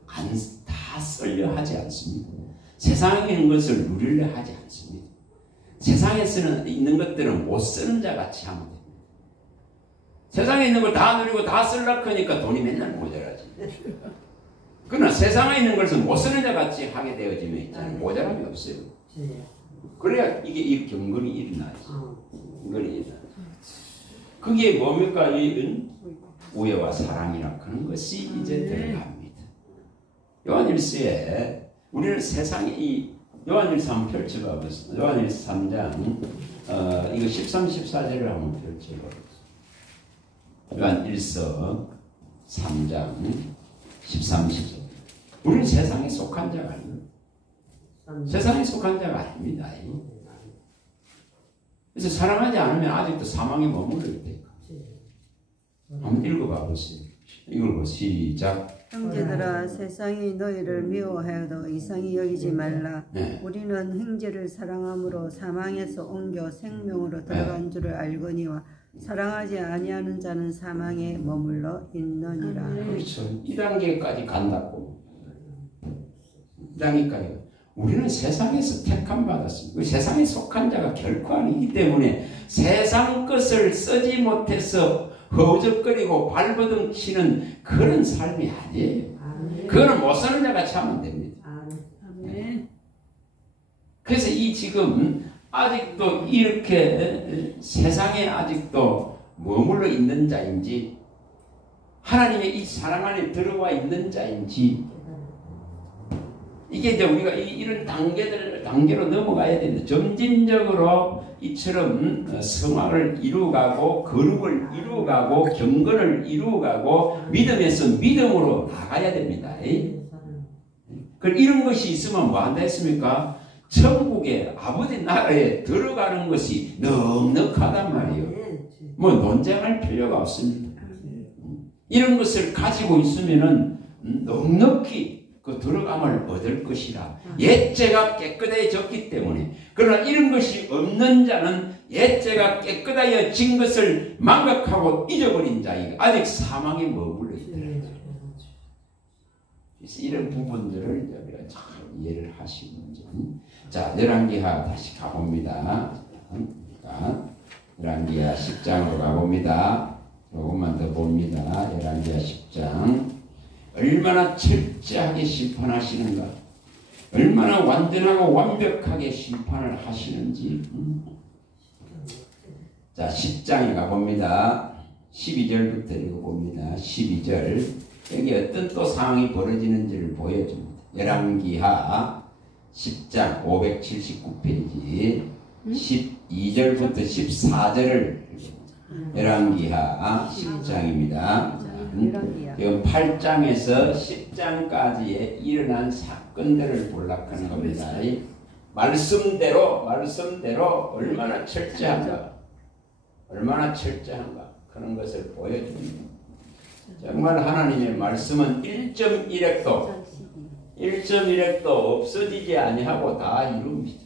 다 썰려 하지 않습니다. 세상에 있는 것을 누리려 하지 않습니다. 세상에 있는 것들은 못 쓰는 자 같이 하면 됩니다. 세상에 있는 걸 다 누리고 다 쓰려고 하니까 돈이 맨날 모자라지. 그러나 세상에 있는 것을 못 쓰는 자 같이 하게 되어지면 있잖아요. 모자람이 없어요. 그래야 이게 경건이 일어나죠. 경건이 일어나죠. 그게 뭡니까? 이 우애와 사랑이라 하는 것이 이제 들어갑니다. 요한일서에 우리는 세상에 이 요한일서 한번 펼쳐봐 보겠습니다. 요한일서 3장 이거 13, 14절을 한번 펼쳐봐 보겠습니다. 요한일서 3장 13, 14절. 우리는 세상에 속한 자가 아니에요. 세상에 속한 자가 아닙니다. 그래서 사랑하지 않으면 아직도 사망에 머무르게 돼요. 한번 읽어봐 보세요. 이걸 시작. 형제들아, 세상이 너희를 미워하여도 이상히 여기지 말라. 네. 우리는 형제를 사랑함으로 사망에서 옮겨 생명으로 들어간 줄을 알거니와 사랑하지 아니하는 자는 사망에 머물러 있느니라. 그렇죠. 이 단계까지 간다고. 이 단계까지. 우리는 세상에서 택함 받았습니다. 세상에 속한 자가 결코 아니기 때문에 세상 것을 쓰지 못해서 허우적거리고 발버둥 치는 그런 삶이 아니에요. 그거는 못 사는 자같이 하면 됩니다. 그래서 이 지금 아직도 이렇게 세상에 아직도 머물러 있는 자인지 하나님의 이 사랑 안에 들어와 있는 자인지 이게 이제 우리가 이런 단계로 넘어가야 된다. 점진적으로 이처럼 성화를 이루어가고 거룩을 이루어가고 경건을 이루어가고 믿음에서 믿음으로 나가야 됩니다. 이런 것이 있으면 뭐 한다 했습니까? 천국의 아버지 나라에 들어가는 것이 넉넉하단 말이에요. 뭐 논쟁할 필요가 없습니다. 이런 것을 가지고 있으면은 넉넉히 그 들어감을 얻을 것이라. 옛죄가 깨끗해졌기 때문에. 그러나 이런 것이 없는 자는 옛죄가 깨끗하여진 것을 망각하고 잊어버린 자이고 아직 사망에 머물러 있더라고요. 그래서 이런 부분들을 우리가 잘 이해를 하시는지. 자, 열왕기하 다시 가봅니다. 열왕기하 10장으로 가봅니다. 조금만 더 봅니다. 열왕기하 10장. 얼마나 철저하게 심판하시는가, 얼마나 완전하고 완벽하게 심판을 하시는지. 자, 10장에 가봅니다. 12절부터 읽어봅니다. 12절. 여기 어떤 또 상황이 벌어지는지를 보여줍니다. 열왕기하 10장 579페이지 12절부터 14절을 열왕기하 10장입니다. 지금 8장에서 10장까지의 일어난 사건들을 볼락하는 겁니다. 말씀대로 얼마나 철저한가, 그런 것을 보여줍니다. 정말 하나님의 말씀은 1.1핵도 없어지지 아니하고 다 이룹니다.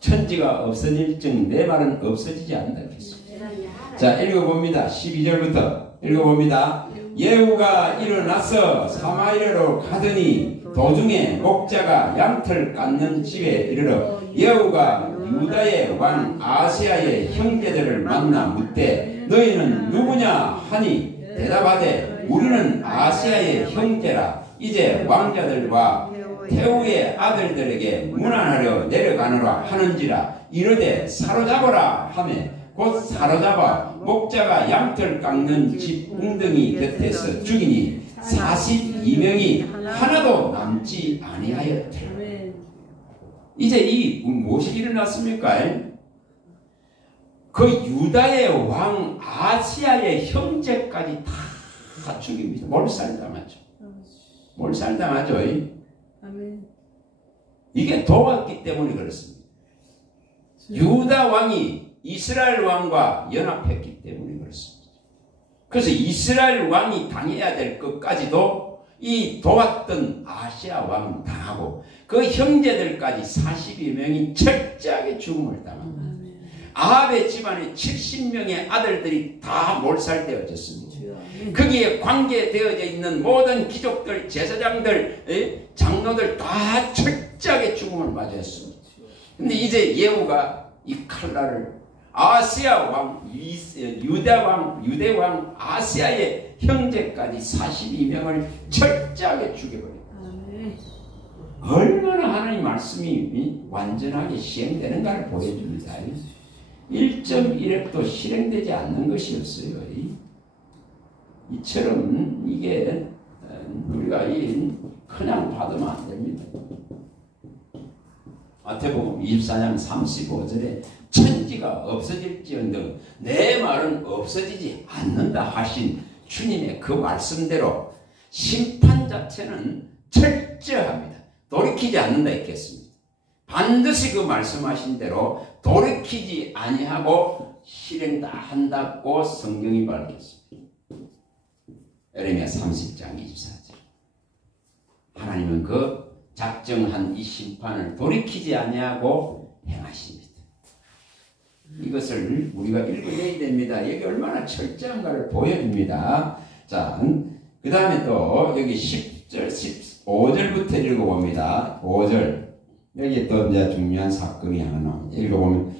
천지가 없어질 จึ 내 말은 없어지지 않는다 했습니다. 자, 읽어봅니다. 12절부터 읽어봅니다. 예후가 일어나서 사마리아로 가더니 도중에 목자가 양털 깎는 집에 이르러 예후가 유다의 왕 아하스야의 형제들을 만나 묻되 너희는 누구냐 하니 대답하되 우리는 아하스야의 형제라. 이제 왕자들과 태우의 아들들에게 문안하려 내려가노라 하는지라. 이르되 사로잡으라 하매 곧 사로잡아 목자가 양털 깎는 집 웅덩이 곁에서 죽이니 42명이 하나도 남지 아니하였더라. 이제 이 무엇이 일어났습니까? 그 유다의 왕 아시아의 형제까지 다 죽입니다. 몰살당하죠. 몰살당하죠. 이게 도왔기 때문에 그렇습니다. 유다 왕이 이스라엘 왕과 연합했기 때문에 그렇습니다. 그래서 이스라엘 왕이 당해야 될 것까지도 이 도왔던 아시아 왕은 당하고 그 형제들까지 42명이 철저하게 죽음을 당합니다. 아합의 집안에 70명의 아들들이 다 몰살되어졌습니다. 거기에 관계되어져 있는 모든 귀족들, 제사장들, 장로들 다 철저하게 죽음을 맞이했습니다. 근데 이제 예후가 이 칼날을 아시아 왕, 유대 왕 아시아의 형제까지 42명을 철저하게 죽여버립니다. 얼마나 하나님 말씀이 완전하게 시행되는가를 보여줍니다. 1.1핵도 실행되지 않는 것이 없어요. 이처럼 이게 우리가 그냥 받으면 안 됩니다. 마태복음 24장 35절에 천지가 없어질지언정 내 말은 없어지지 않는다 하신 주님의 그 말씀대로 심판 자체는 철저합니다. 돌이키지 않는다 했겠습니다. 반드시 그 말씀하신 대로 돌이키지 아니하고 실행 다 한다고 성경이 밝혔습니다. 에레미야 30장 24절. 하나님은 그 작정한 이 심판을 돌이키지 아니하고 행하십니다. 이것을 우리가 읽어내야 됩니다. 여기 얼마나 철저한가를 보여줍니다. 자, 그 다음에 또 여기 10절, 15절부터 읽어봅니다. 5절. 여기 또 이제 중요한 사건이 하나 나옵니다. 읽어보면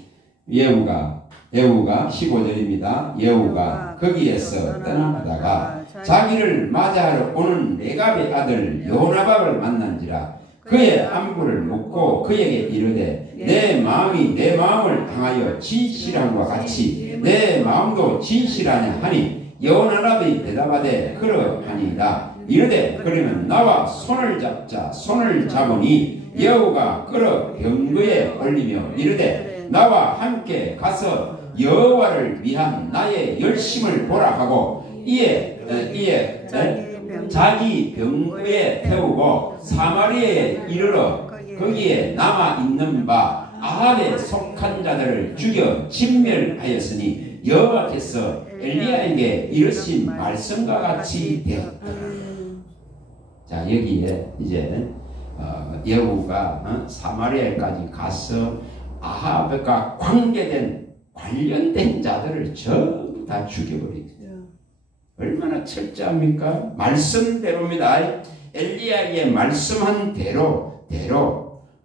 예후가 15절입니다. 예후가 거기에서 떠나다가 자기를 맞이하러 오는 레갑의 아들 여호나박을 만난지라 그의 안부를 묻고 그에게 이르되 내 마음이 내 마음을 향하여 진실함과 같이 내 마음도 진실하냐 하니 여호나박이 대답하되 그러하니이다. 이르되 그러면 나와 손을 잡자. 손을 잡으니 여호가 끌어 병거에 올리며 이르되 나와 함께 가서 여호와를 위한 나의 열심을 보라 하고 이에 자기 병거에 태우고 사마리아에 이르러 거기에 남아있는 바 아합에 속한 자들을 죽여 진멸하였으니 여호와께서 엘리야에게 이르신 말씀과 같이 되었더라. 자, 여기에 이제 예후가 사마리아까지 가서 아합과 관련된 자들을 전부 다 죽여버립니다. 얼마나 철저합니까? 말씀대로입니다. 엘리야에게 말씀한 대로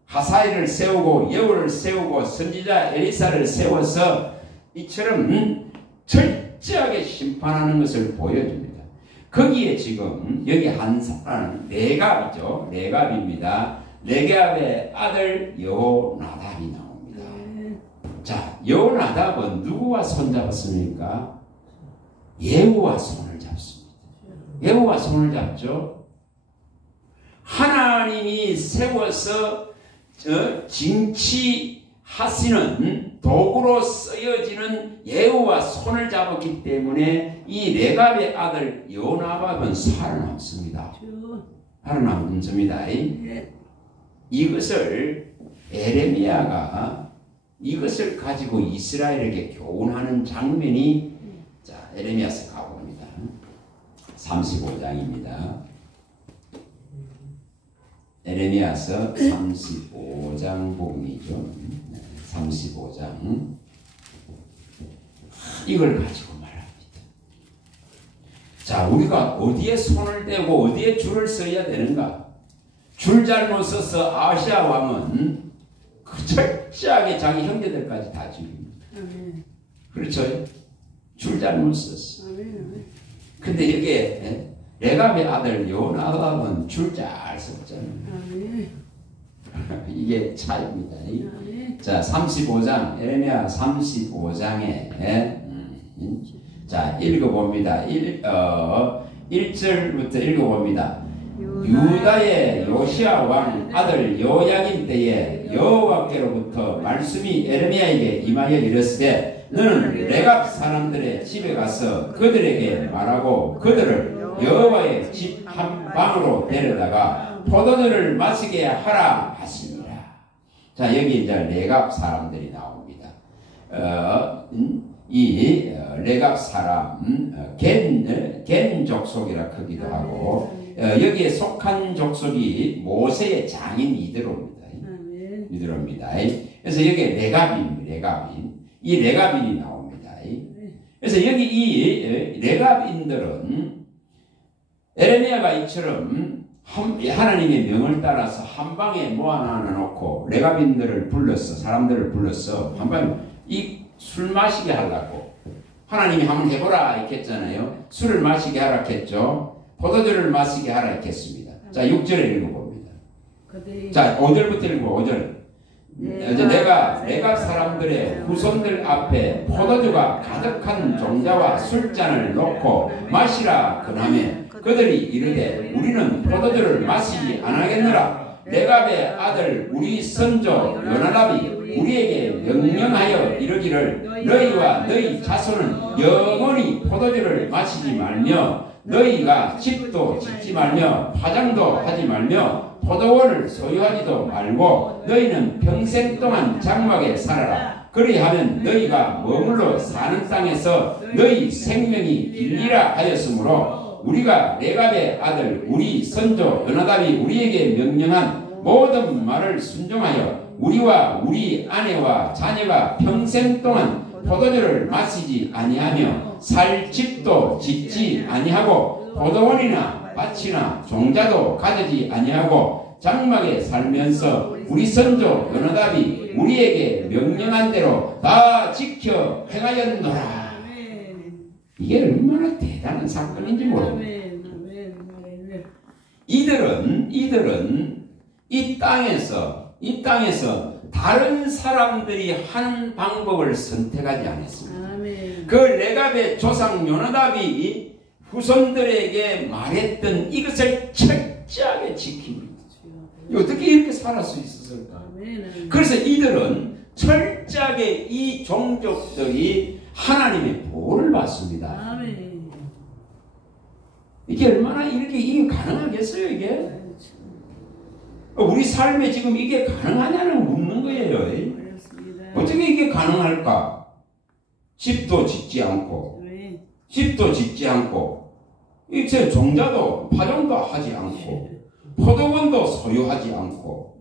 하사엘을 세우고 예후를 세우고 선지자 엘리사를 세워서 이처럼 철저하게 심판하는 것을 보여줍니다. 거기에 지금 여기 한 사람은 레갑이죠. 레갑입니다. 레갑의 아들 여호나답이 나옵니다. 자, 여호나답은 누구와 손잡았습니까? 예후와 손을 잡습니다. 예후와 손을 잡죠. 하나님이 세워서 징치하시는 도구로 쓰여지는 예후와 손을 잡았기 때문에 이 레갑의 아들 여호나답은 살아남습니다. 살아남습니다. 이것을 에레미야가 이것을 가지고 이스라엘에게 교훈하는 장면이 자, 에레미야서 가봅니다. 35장입니다. 에레미야서 35장 복음이죠. 35장. 이걸 가지고 말합니다. 자, 우리가 어디에 손을 대고 어디에 줄을 서야 되는가? 줄 잘못 써서 아시아 왕은 철저하게 자기 형제들까지 다 죽입니다. 그렇죠? 줄 잘못 썼어. 근데 여기에 레갑의 아들 여호나답은 줄 잘 썼잖아요. 이게 차이입니다. 자, 35장, 에레미야 35장에, 자, 읽어봅니다. 1절부터 읽어봅니다. 유다의 요시야 왕 아들 요야긴 때에 여호와께로부터 말씀이 에레미야에게 임하여 이르시되 너는 레갑 사람들의 집에 가서 그들에게 말하고 그들을 여호와의 집 한 방으로 데려다가 포도주를 마시게 하라 하십니다. 자, 여기 이제 레갑 사람들이 나옵니다. 이 레갑 사람 겐 족속이라 크기도 하고 여기에 속한 족속이 모세의 장인 이드로입니다. 이드로입니다. 그래서 여기에 레갑인 이 레갑인이 나옵니다. 그래서 여기 이 레갑인들은 에레미야가 이처럼 하나님의 명을 따라서 한 방에 모아놔 놓고 레갑인들을 불렀어. 사람들을 불렀어. 한 방에 이 술 마시게 하려고 하나님이 한번 해보라 이렇게 했잖아요. 술을 마시게 하라 했죠. 포도주를 마시게 하라 했겠습니다. 자, 6절에 읽어봅니다. 자, 5절부터 읽고 5절. 내가 레갑 사람들의 후손들 앞에 포도주가 가득한 종자와 술잔을 놓고 마시라 그나매 그들이 이르되 우리는 포도주를 마시지 않겠느라. 레갑의 아들 우리 선조 요나답이 우리에게 명령하여 이르기를 너희와 너희 자손은 영원히 포도주를 마시지 말며 너희가 집도 짓지 말며 화장도 하지 말며 포도원을 소유하지도 말고 너희는 평생 동안 장막에 살아라. 그리하면 너희가 머물러 사는 땅에서 너희 생명이 길리라 하였으므로 우리가 레갑의 아들 우리 선조 요나답이 우리에게 명령한 모든 말을 순종하여 우리와 우리 아내와 자녀가 평생 동안 포도주를 마시지 아니하며 살 집도 짓지 아니하고 포도원이나 밭이나 종자도 가지지 아니하고 장막에 살면서 우리 선조 요나답이 우리에게 명령한 대로 다 지켜 행하였노라. 이게 얼마나 대단한 사건인지 모릅니다. 이들은 이 땅에서 다른 사람들이 하는 방법을 선택하지 않았습니다. 그 레갑의 조상 요나답이 후손들에게 말했던 이것을 철저하게 지킵니다. 어떻게 이렇게 살 수 있었을까? 그래서 이들은 철저하게 이 종족들이 하나님의 보호를 받습니다. 이게 얼마나 이게 가능하겠어요, 이게? 우리 삶에 지금 이게 가능하냐는 묻는 거예요. 어떻게 이게 가능할까? 집도 짓지 않고, 이제 종자도 파종도 하지 않고, 포도원도 소유하지 않고,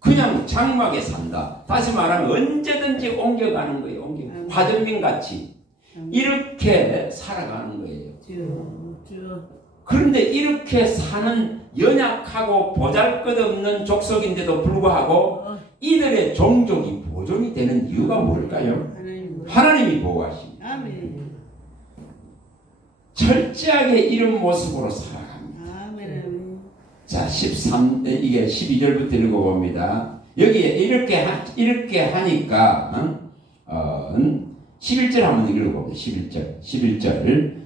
그냥 장막에 산다. 다시 말하면 언제든지 옮겨가는 거예요. 화전민 같이 이렇게 살아가는 거예요. 그런데 이렇게 사는 연약하고 보잘것없는 족속인데도 불구하고 이들의 종족이 보존이 되는 이유가 뭘까요? 하나님이 보호하십니다. 철저하게 이런 모습으로 살아갑니다. 자, 12절부터 읽어봅니다. 여기에 이렇게 하니까 11절 한번 읽어봅니다. 11절.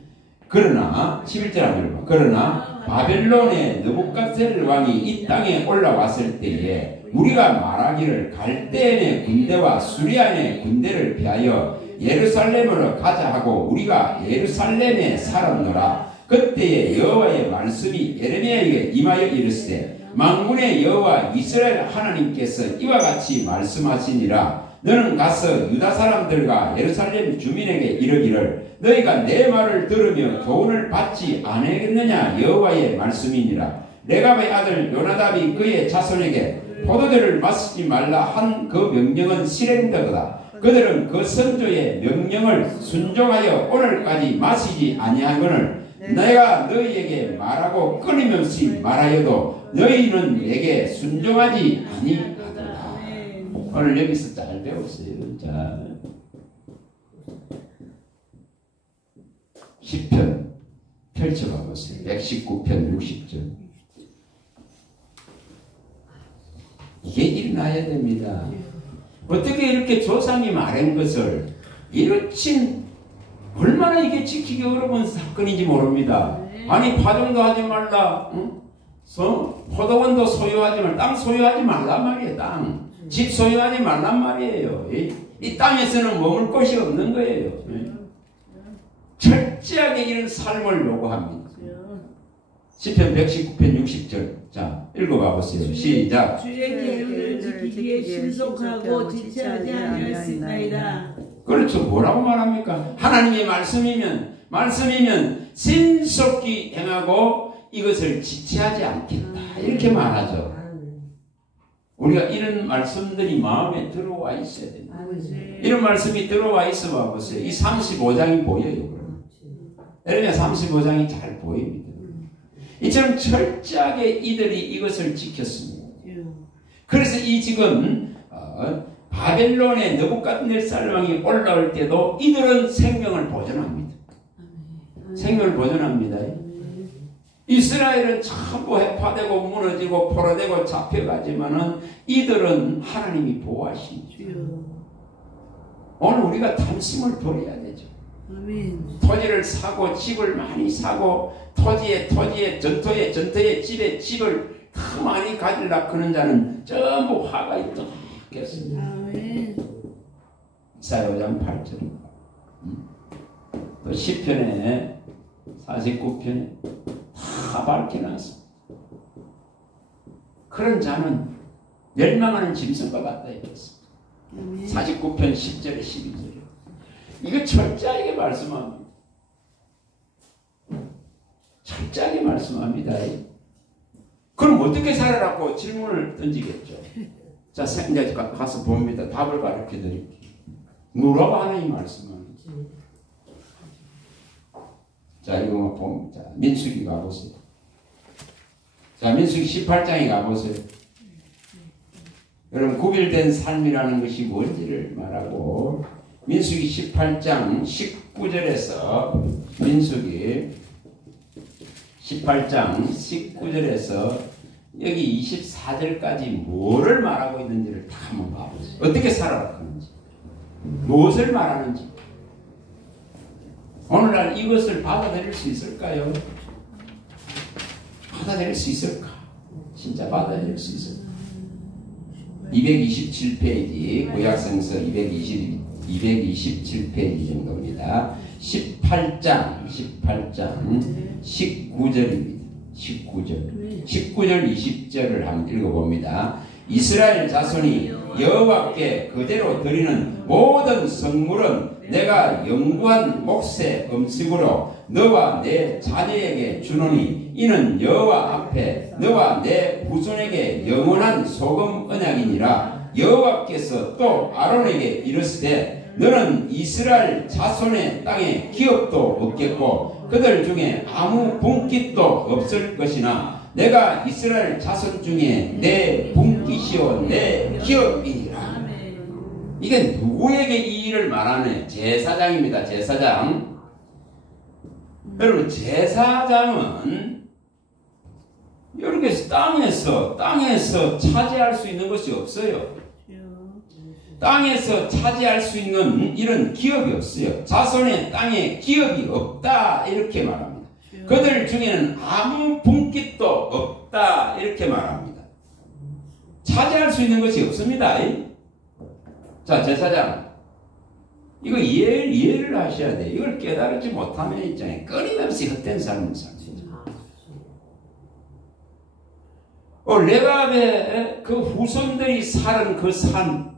그러나 11절 한번 읽어봐. 그러나 바벨론의 느부갓네살 왕이 이 땅에 올라왔을 때에 우리가 말하기를 갈대인의 군대와 수리안의 군대를 피하여 예루살렘으로 가자 하고 우리가 예루살렘에 살았노라. 그때에 여호와의 말씀이 예레미야에게 임하여 이르시되 만군의 여호와 이스라엘 하나님께서 이와 같이 말씀하시니라. 너는 가서 유다 사람들과 예루살렘 주민에게 이르기를 너희가 내 말을 들으며 교훈을 받지 않겠느냐 여호와의 말씀이니라. 레갑의 아들 요나답이 그의 자손에게 포도주를 마시지 말라 한 그 명령은 실행되도다. 그들은 그 선조의 명령을 순종하여 오늘까지 마시지 아니하거늘 내가 너희에게 말하고 끊임없이 말하여도 너희는 내게 순종하지 아니하도다. 오늘 여기서 잘 배웠어요. 자, 10편 펼쳐봐 보세요. 119편 60절. 이게 일어나야 됩니다. 어떻게 이렇게 조상이 말한 것을 이렇게 얼마나 이게 지키기 어려운 사건인지 모릅니다. 아니 파종도 하지 말라, 응? 포도원도 소유하지 말라, 땅 소유하지 말란 말이에요. 땅, 집 소유하지 말란 말이에요. 이 땅에서는 머물 곳이 없는 거예요. 철저하게 이런 삶을 요구합니다. 시편 119편 60절. 자, 읽어봐 보세요. 시작. 주의 계율을 지키기에 신속하고 지체하지 아니하였나이다. 그렇죠. 뭐라고 말합니까? 하나님의 말씀이면 신속히 행하고 이것을 지체하지 않겠다. 이렇게 말하죠. 우리가 이런 말씀들이 마음에 들어와 있어야 됩니다. 이런 말씀이 들어와 있어 봐 보세요. 이 35장이 보여요. 예레미야 35장이 잘 보입니다. 이처럼 철저하게 이들이 이것을 지켰습니다. 그래서 이 지금 바벨론의 느부갓네살 왕이 올라올 때도 이들은 생명을 보존합니다. 생명을 보존합니다. 이스라엘은 전부 해파되고 무너지고 포로되고 잡혀가지만은 이들은 하나님이 보호하십니다. 오늘 우리가 탐심을 버려야 되죠. 토지를 사고 집을 많이 사고 토지에 전토에 집에 집을 더 많이 가지려고 하는 자는 전부 화가 있겠습니다. 이사야 5장 8절 또 시편에 49편에 다 밝혀놨어. 그런 자는 멸망하는 짐승과 같다 했습니다. 49편 10절에 12절에 이거 철저하게 말씀합니다. 철저하게 말씀합니다. 그럼 어떻게 살아라고 질문을 던지겠죠. 자, 이제 가서 봅니다. 답을 가르쳐 드릴게요. 뭐라고 하나님 말씀합니다. 자, 이거 봅니다. 민수기 가보세요. 자, 민수기 18장에 가보세요. 여러분, 구별된 삶이라는 것이 뭔지를 말하고, 민수기 18장 19절에서, 민수기 18장 19절에서, 여기 24절까지 뭐를 말하고 있는지를 다 한번 봐보세요. 어떻게 살아라 하는지, 무엇을 말하는지. 오늘날 이것을 받아들일 수 있을까요? 받아들일 수 있을까? 진짜 받아들일 수 있을까? 227페이지 구약성서 227페이지 정도입니다. 18장 19절입니다. 19절 20절을 한번 읽어봅니다. 이스라엘 자손이 여호와께 그대로 드리는 모든 성물은 내가 영구한 몫의 음식으로 너와 내 자녀에게 주노니 이는 여호와 앞에 너와 내 후손에게 영원한 소금 언약이니라. 여호와께서 또 아론에게 이르시되 너는 이스라엘 자손의 땅에 기업도 없겠고 그들 중에 아무 분깃도 없을 것이나 내가 이스라엘 자손 중에 내 분깃이요 내 기업이니라. 이게 누구에게 이 일을 말하네? 제사장입니다. 제사장. 여러분, 제사장은 이렇게 땅에서 차지할 수 있는 것이 없어요. 땅에서 차지할 수 있는 이런 기업이 없어요. 자손의 땅에 기업이 없다 이렇게 말합니다. 그들 중에는 아무 분깃도 없다 이렇게 말합니다. 차지할 수 있는 것이 없습니다. 자, 제사장, 이거 이해를 하셔야 돼요. 이걸 깨달지 못하면 있잖아요. 끊임없이 헛된 삶을 삽니다. 레갑의 그 후손들이 살은 그 삶,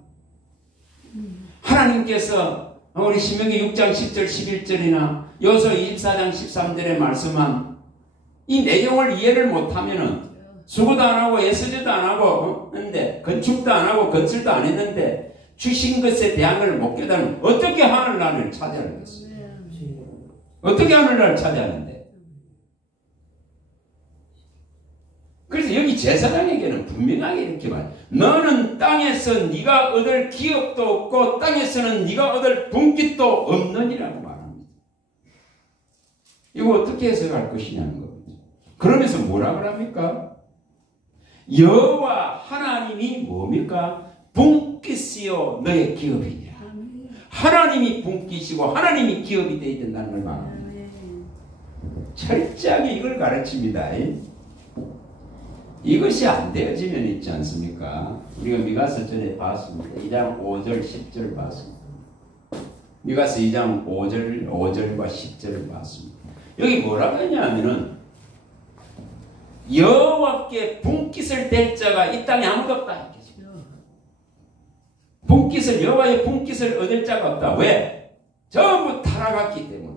하나님께서 우리 신명기 6장 10절 11절이나 여호수아 24장 13절에 말씀한 이 내용을 이해를 못하면은 수고도 안 하고 애쓰지도 안 하고 했는데 건축도 안 하고 건설도 안 했는데 주신 것에 대한 걸 못 깨달으면 어떻게 하늘나라를 차지하겠어요? 어떻게 하늘나라를 차지하는데? 그래서 여기 제사장에게는 분명하게 이렇게 말해요. 너는 땅에서 네가 얻을 기업도 없고 땅에서는 네가 얻을 분깃도 없느니라고 말합니다. 이거 어떻게 해석할 것이냐는 겁니다. 그러면서 뭐라고 합니까? 여호와 하나님이 뭡니까? 분깃 분깃이요 너의 기업이냐. 하나님이 분깃이고 하나님이 기업이 되어야 된다는 걸 말합니다. 철저하게 이걸 가르칩니다. 이것이 안 되어지면 있지 않습니까? 우리가 미가서 전에 봤습니다. 2장 5절 10절 봤습니다. 미가서 2장 5절과 10절을 봤습니다. 여기 뭐라고 하냐면은 여호와께 분깃을 댈 자가 이 땅에 아무도 없다. 분깃을 여호와의 분깃을 얻을 자가 없다. 왜? 전부 타락했기 때문에.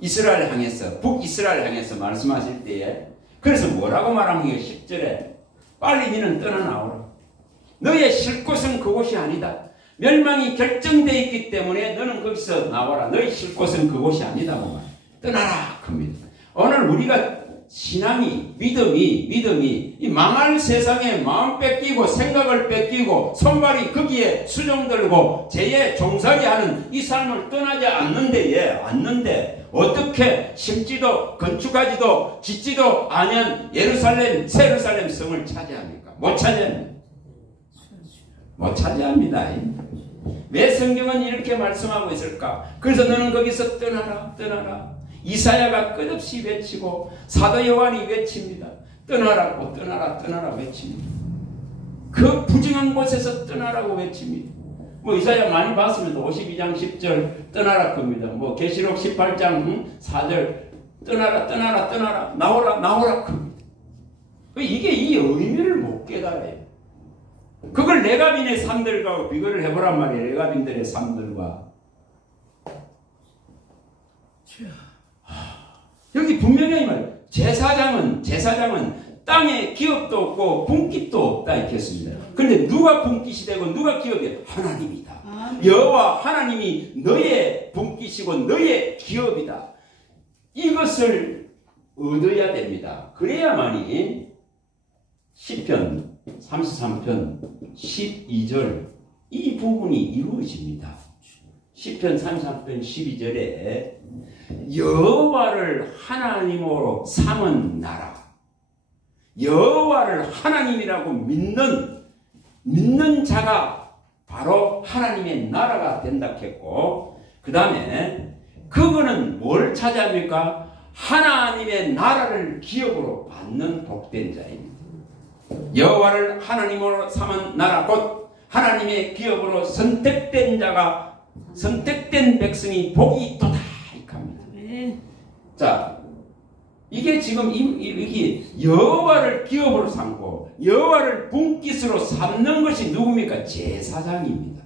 이스라엘 향해서 북이스라엘 향해서 말씀하실 때에 그래서 뭐라고 말하는 게 10절에 빨리 너는 떠나 나오라. 너의 쉴 곳은 그곳이 아니다. 멸망이 결정되어 있기 때문에 너는 거기서 나와라. 너의 쉴 곳은 그곳이 아니다. 떠나라 합니다. 오늘 우리가 신앙이 믿음이 이 망할 세상에 마음 뺏기고 생각을 뺏기고 손발이 거기에 수종들고 죄에 종살이 하는 이 삶을 떠나지 않는데 어떻게 심지도 건축하지도 짓지도 않은 새 예루살렘 성을 차지합니까? 못 차지합니다. 왜 성경은 이렇게 말씀하고 있을까? 그래서 너는 거기서 떠나라. 이사야가 끝없이 외치고 사도 요한이 외칩니다. 떠나라고 떠나라 외칩니다. 그 부정한 곳에서 떠나라고 외칩니다. 뭐 이사야 많이 봤으면 52장 10절 떠나라 겁니다. 뭐 계시록 18장 4절 떠나라 나오라 겁니다. 이게 이 의미를 못 깨달아요. 그걸 레가빈의 삶들과 비교를 해보란 말이에요. 레가빈들의 삶들과. 여기 분명히 말이에요. 제사장은 땅에 기업도 없고 분깃도 없다 이렇게 했습니다. 그런데 누가 분깃이 되고 누가 기업이에요? 하나님이다. 여호와 하나님이 너의 분깃이고 너의 기업이다. 이것을 얻어야 됩니다. 그래야만이 시편 33편 12절 이 부분이 이루어집니다. 시편 33편 12절에 여호와를 하나님으로 삼은 나라, 여호와를 하나님이라고 믿는 자가 바로 하나님의 나라가 된다 했고, 그 다음에 그거는 뭘 차지합니까? 하나님의 나라를 기업으로 받는 복된 자입니다. 여호와를 하나님으로 삼은 나라 곧 하나님의 기업으로 선택된 자가, 선택된 백성이 복이 있도다 이겁니다. 자, 이게 지금 이게 여호와를 기업으로 삼고 여호와를 분깃으로 삼는 것이 누굽니까? 제사장입니다.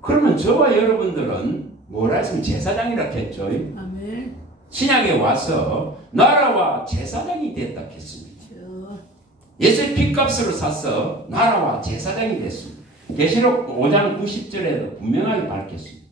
그러면 저와 여러분들은 뭐라 했으면 제사장이라 했죠. 아멘. 신약에 와서 나라와 제사장이 됐다 했습니다. 예수의 핏값으로 사서 나라와 제사장이 됐습니다. 계시록 5장 90절에도 분명하게 밝혔습니다.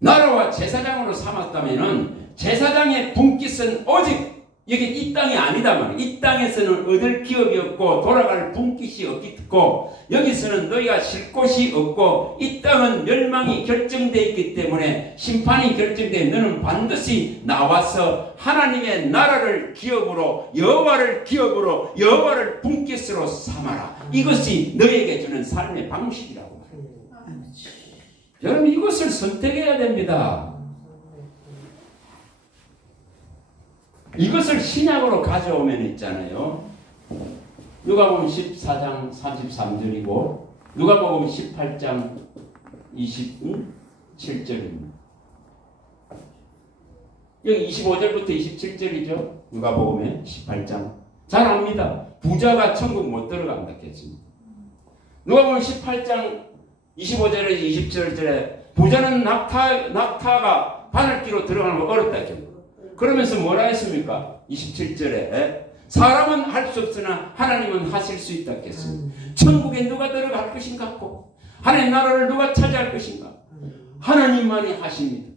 나라와 제사장으로 삼았다면은 제사장의 분깃은 오직 여기 이 땅이 아니다 말이에요. 이 땅에서는 얻을 기업이 없고 돌아갈 분깃이 없고 여기서는 너희가 쉴 곳이 없고 이 땅은 멸망이 결정되어 있기 때문에 심판이 결정되어 너는 반드시 나와서 하나님의 나라를 기업으로 여호와를 기업으로 여호와를 분깃으로 삼아라. 이것이 너에게 주는 삶의 방식이라고 말해요. 여러분 이것을 선택해야 됩니다. 이것을 신약으로 가져오면 있잖아요. 누가복음 14장 33절이고 누가복음 18장 27절입니다. 여기 25절부터 27절이죠. 누가복음의 18장. 잘 압니다. 부자가 천국 못 들어간다 했습니다. 누가복음 18장 25절에서 27절에 부자는 낙타가 바늘기로 들어가는 거 어렵다 했죠. 그러면서 뭐라 했습니까? 27절에 사람은 할 수 없으나 하나님은 하실 수 있다 했습니다. 천국에 누가 들어갈 것인가? 하나님 나라를 누가 차지할 것인가? 하나님만이 하십니다.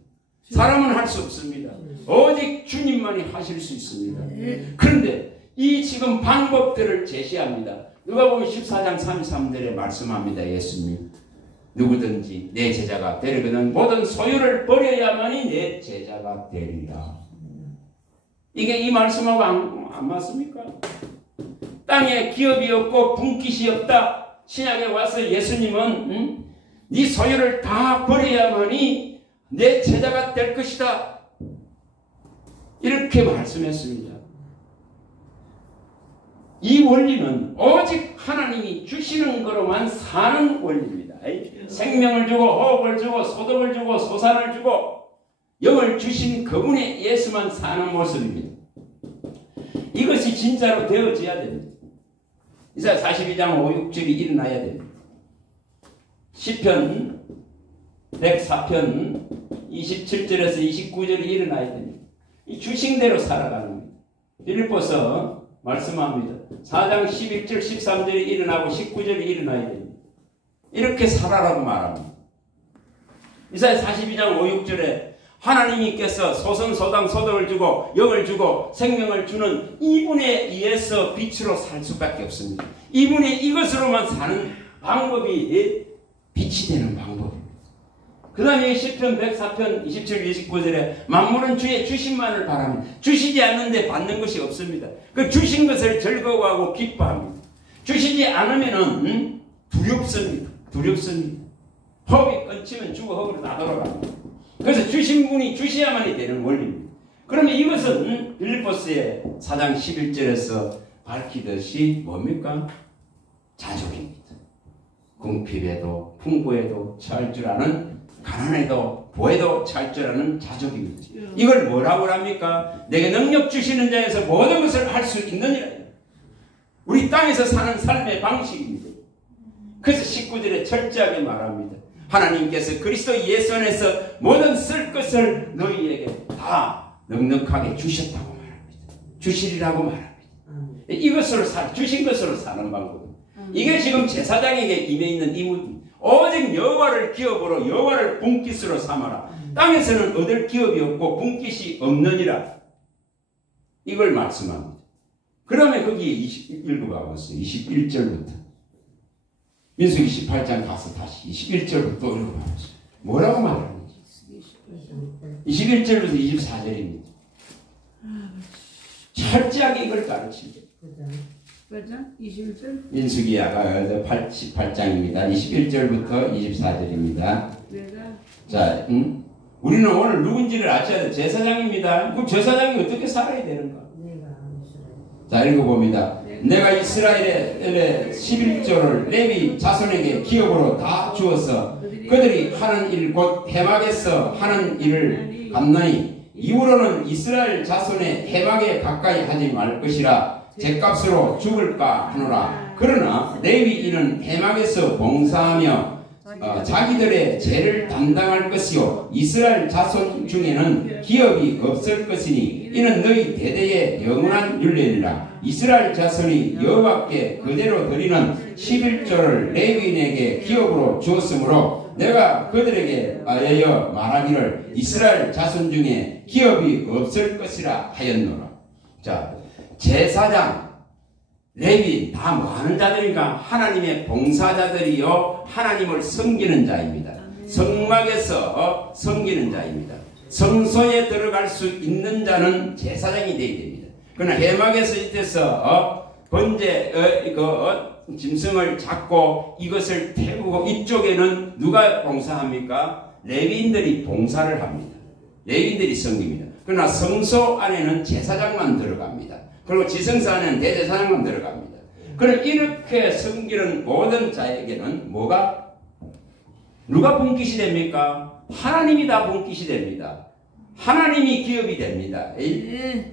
사람은 할 수 없습니다. 오직 주님만이 하실 수 있습니다. 그런데 이 지금 방법들을 제시합니다. 누가복음 14장 33절에 말씀합니다. 예수님 누구든지 내 제자가 되려거든 모든 소유를 버려야만이 내 제자가 되리라. 이게 이 말씀하고 안 맞습니까? 땅에 기업이 없고 분깃이 없다. 신약에 와서 예수님은 네 소유를 다 버려야만이 내 제자가 될 것이다. 이렇게 말씀했습니다. 이 원리는 오직 하나님이 주시는 거로만 사는 원리입니다. 생명을 주고 호흡을 주고 소득을 주고 소산을 주고 영을 주신 그분의 예수만 사는 모습입니다. 이것이 진짜로 되어져야 됩니다. 이사야 42장 5, 6절이 일어나야 됩니다. 시편 104편 27절에서 29절이 일어나야 됩니다. 이 주신대로 살아가는 겁니다. 빌립보서 말씀합니다. 4장 11절 13절이 일어나고 19절이 일어나야 됩니다. 이렇게 살아라고 말합니다. 이사야 42장 5, 6절에 하나님께서 소선소당 소득을 주고 영을 주고 생명을 주는 이분에 의해서 빛으로 살 수밖에 없습니다. 이분의 이것으로만 사는 방법이 빛이 되는 방법입니다. 그 다음에 시편 104편 27, 29절에 만물은 주의 주심만을 바랍니다. 주시지 않는데 받는 것이 없습니다. 그 주신 것을 즐거워하고 기뻐합니다. 주시지 않으면 두렵습니다. 두렵습니다. 호흡이 끊치면 죽어 허브로 다 돌아갑니다. 그래서 주신 분이 주셔야만이 되는 원리입니다. 그러면 이것은 빌립보스의 4장 11절에서 밝히듯이 뭡니까? 자족입니다. 궁핍에도 풍부에도 처할 줄 아는, 가난에도 보에도 처할 줄 아는 자족입니다. 이걸 뭐라고 합니까? 내게 능력 주시는 자에서 모든 것을 할 수 있느니라. 우리 땅에서 사는 삶의 방식입니다. 그래서 19절에 철저하게 말합니다. 하나님께서 그리스도 예수 안에서 모든 쓸 것을 너희에게 다 넉넉하게 주셨다고 말합니다. 주시리라고 말합니다. 이것으로 주신 것으로 사는 방법입니다. 이게 지금 제사장에게 임해 있는 이무입니다. 오직 여호와를 기업으로 여호와를 분깃으로 삼아라. 땅에서는 얻을 기업이 없고 분깃이 없느니라. 이걸 말씀합니다. 그러면 거기에 읽어봐보세요. 21절부터. 민수기 18장 가서 다시 21절부터 읽어봐보세요. 뭐라고 말하는지. 21절부터 24절입니다. 철저하게 이걸 가르칩니다. 21절? 민수기 18장입니다. 21절부터 24절입니다. 자, 우리는 오늘 누군지를 아셔야 돼요. 제사장입니다. 그럼 제사장이 어떻게 살아야 되는가? 자, 읽어봅니다. 내가 이스라엘의 11조를 레위 자손에게 기업으로 다 주어서 그들이 하는 일 곧 해막에서 하는 일을 갚나니 이후로는 이스라엘 자손의 해막에 가까이 하지 말 것이라 죗값으로 죽을까 하노라. 그러나 레위인은 해막에서 봉사하며 자기들의 죄를 담당할 것이요 이스라엘 자손 중에는 기업이 없을 것이니 이는 너희 대대의 영원한 율례니라. 이스라엘 자손이 여호와께 그대로 드리는 11조를 레위인에게 기업으로 주었으므로 내가 그들에게 하여 말하기를 이스라엘 자손 중에 기업이 없을 것이라 하였노라. 자, 제사장, 레위인 다 뭐하는 자들인가? 하나님의 봉사자들이요 하나님을 섬기는 자입니다. 성막에서 섬기는 자입니다. 성소에 들어갈 수 있는 자는 제사장이 되어야 됩니다. 그러나 해막에서 이때서 번제 짐승을 잡고 이것을 태우고 이쪽에는 누가 봉사합니까? 레위인들이 봉사를 합니다. 레위인들이 섬깁니다. 그러나 성소 안에는 제사장만 들어갑니다. 그리고 지성소 안에는 대제사장만 들어갑니다. 그럼 이렇게 섬기는 모든 자에게는 누가 분깃이 됩니까? 하나님이 다 분깃이 됩니다. 하나님이 기업이 됩니다.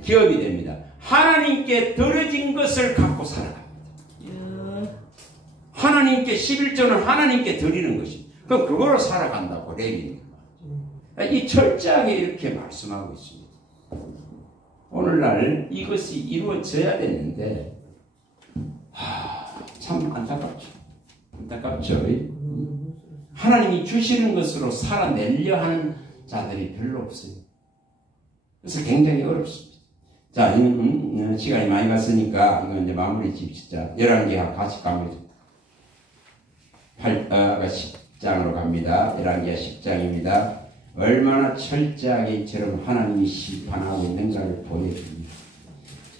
기업이 됩니다. 하나님께 드려진 것을 갖고 살아갑니다. 하나님께 11조는 하나님께 드리는 것입니다. 그럼 그거로 살아간다고 레위인. 이 철저하게 이렇게 말씀하고 있습니다. 오늘날 이것이 이루어져야 되는데 참 안타깝죠. 안타깝죠. 하나님이 주시는 것으로 살아내려 하는 자들이 별로 없어요. 그래서 굉장히 어렵습니다. 자, 시간이 많이 갔으니까 이거 이제 마무리 짓자. 11개 같이 갑니다. 10장으로 갑니다. 11개 10장입니다. 얼마나 철저하게 이처럼 하나님이 심판하고 있는가를 보여줍니다.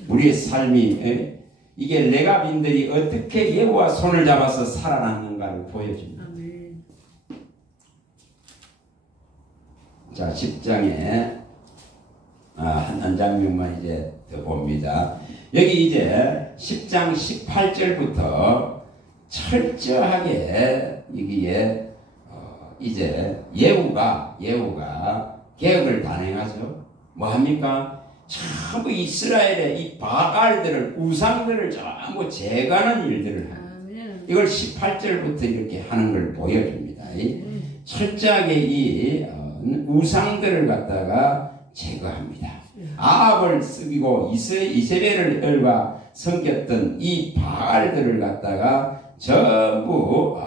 우리의 삶이 이게 레갑인들이 어떻게 예후와 손을 잡아서 살아났는가를 보여줍니다. 아멘. 자, 10장에 한 장면만 이제 더 봅니다. 여기 이제 10장 18절부터 철저하게 여기에 이제 예후가 개혁을 단행하죠. 뭐 합니까? 전부 이스라엘의 이 바알들을, 우상들을 전부 제거하는 일들을 합니다. 이걸 18절부터 이렇게 하는 걸 보여줍니다. 철저하게 이 우상들을 갖다가 제거합니다. 아합을 쓰고 이세벨을과 섬겼던 이 바알들을 갖다가 전부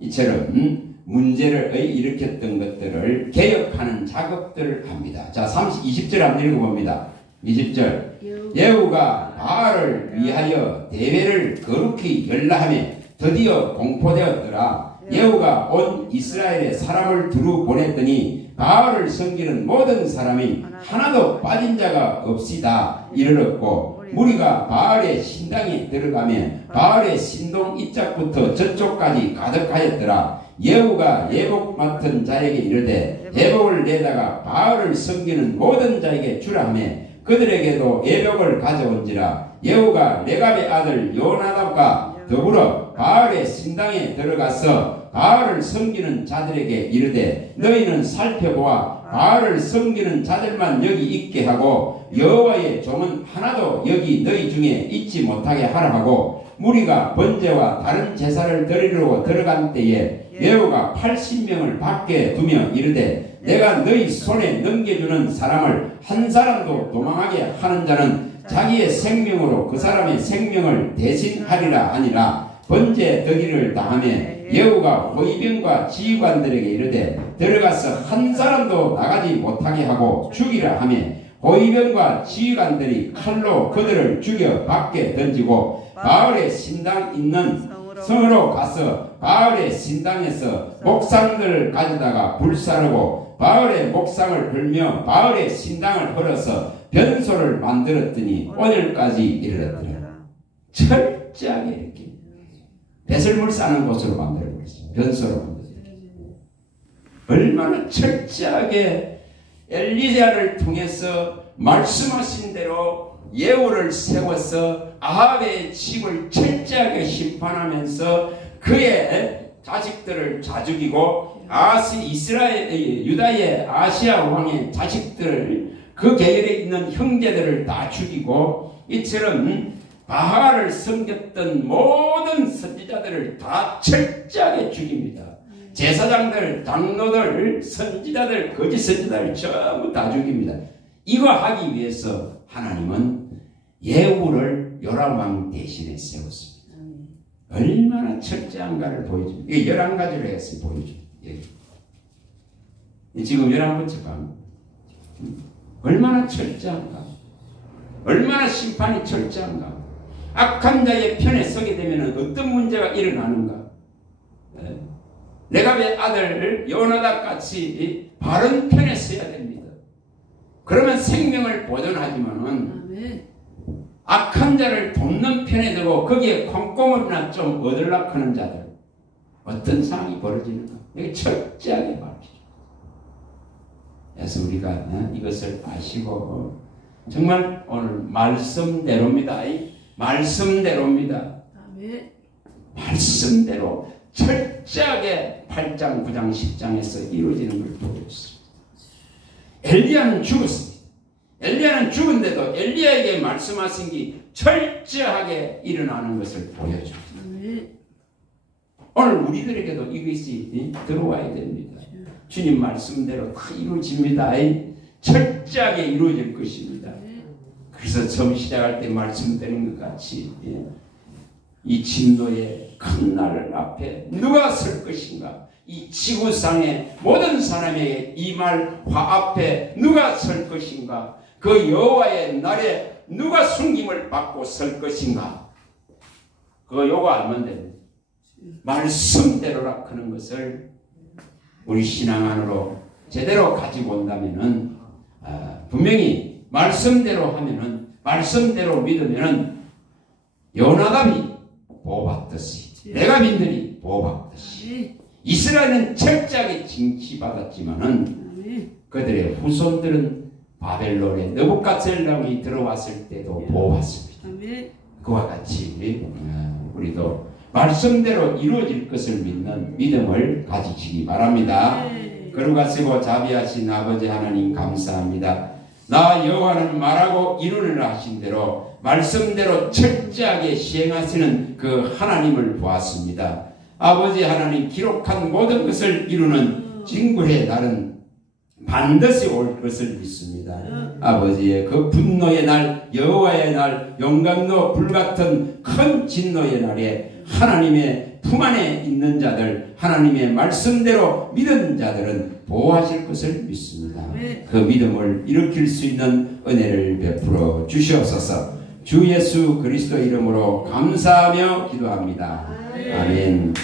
이처럼 문제를 일으켰던 것들을 개혁하는 작업들을 합니다. 자, 20절 한번 읽어봅니다. 20절. 예후가 바알을 위하여 대회를 거룩히 열라하며 드디어 공포되었더라. 예후가 온 이스라엘에 사람을 두루 보냈더니 바알을 섬기는 모든 사람이 하나도 빠진 자가 없이다 이르렀고, 무리가 바알의 신당에 들어가며 바알의 신동 이짝부터 저쪽까지 가득하였더라. 예후가 예복 맡은 자에게 이르되 예복을 내다가 바알을 섬기는 모든 자에게 주라 하며 그들에게도 예복을 가져온지라. 예후가 레갑의 아들 요나답과 더불어 바알의 신당에 들어가서 바알을 섬기는 자들에게 이르되 너희는 살펴보아 바알을 섬기는 자들만 여기 있게 하고 여호와의 종은 하나도 여기 너희 중에 있지 못하게 하라 하고, 무리가 번제와 다른 제사를 드리러 들어간 때에 예후가 80명을 밖에 두며 이르되 내가 너희 손에 넘겨주는 사람을 한 사람도 도망하게 하는 자는 자기의 생명으로 그 사람의 생명을 대신하리라 하니라. 번제 드기를 다하며 예후가 호위병과 지휘관들에게 이르되 들어가서 한 사람도 나가지 못하게 하고 죽이라 하며 호위병과 지휘관들이 칼로 그들을 죽여 밖에 던지고 바알의 신당 있는 성으로 가서 바알의 신당에서 목상들을 가져다가 불사르고 바알의 목상을 헐며 바알의 신당을 헐어서 변소를 만들었더니 오늘까지 이르렀더라. 철저하게 이렇게 배설물 싸는 곳으로 만들어버렸어요. 변소로 만들었어요. 얼마나 철저하게 엘리야를 통해서 말씀하신 대로 예후를 세워서 아합의 집을 철저하게 심판하면서 그의 자식들을 다 죽이고 유다의 아시아 왕의 자식들을, 그 계열에 있는 형제들을 다 죽이고, 이처럼 바알을 섬겼던 모든 선지자들을 다 철저하게 죽입니다. 제사장들, 장로들, 선지자들, 거짓 선지자들 전부 다 죽입니다. 이거 하기 위해서 하나님은 예후를 요람 왕 대신에 세웠습니다. 얼마나 철저한가를 보여줍니다. 이게 11가지로 해서 보여줍니다. 지금 11번째 방 얼마나 철저한가, 얼마나 심판이 철저한가. 악한 자의 편에 서게 되면 어떤 문제가 일어나는가. 레갑의 아들 요나답 같이 바른 편에 서야 됩니다. 그러면 생명을 보존하지만은 악한 자를 돕는 편에 두고 거기에 콩고물이나 좀 얻으려고 하는 자들, 어떤 상황이 벌어지는가, 여기 철저하게 말이죠. 그래서 우리가 이것을 아시고 정말 오늘 말씀대로입니다. 말씀대로입니다. 말씀대로 철저하게 8장, 9장, 10장에서 이루어지는 걸 보여줬습니다. 엘리야는 죽었습니다. 엘리야는 죽은데도 엘리야에게 말씀하신 게 철저하게 일어나는 것을 보여줍니다. 오늘 우리들에게도 이것이 들어와야 됩니다. 주님 말씀대로 다 이루어집니다. 철저하게 이루어질 것입니다. 그래서 처음 시작할 때 말씀드린 것 같이 이 진노의 큰 날 앞에 누가 설 것인가, 이 지구상의 모든 사람에게 이 말 화 앞에 누가 설 것인가, 그 여호와의 날에 누가 숨김을 받고 설 것인가, 그거 요거 알면 됩니다. 말씀대로라 하는 것을 우리 신앙 안으로 제대로 가지고 온다면은 분명히 말씀대로 하면은, 말씀대로 믿으면은 요나답이 보호받듯이 내가 민들이 보호받듯이 이스라엘은 철저하게 징치받았지만은 그들의 후손들은 바벨론의 느부갓네살이 들어왔을 때도 보호받습니다. 그와 같이 우리도 말씀대로 이루어질 것을 믿는 믿음을 가지시기 바랍니다. 거룩하시고 자비하신 아버지 하나님 감사합니다. 나 여호와는 말하고 이루리라 하신 대로 말씀대로 철저하게 시행하시는 그 하나님을 보았습니다. 아버지 하나님 기록한 모든 것을 이루는 징벌의 날은 반드시 올 것을 믿습니다. 아버지의 그 분노의 날, 여호와의 날, 용광로 불같은 큰 진노의 날에 하나님의 품 안에 있는 자들, 하나님의 말씀대로 믿은 자들은 보호하실 것을 믿습니다. 그 믿음을 일으킬 수 있는 은혜를 베풀어 주시옵소서. 주 예수 그리스도 이름으로 감사하며 기도합니다. 아멘.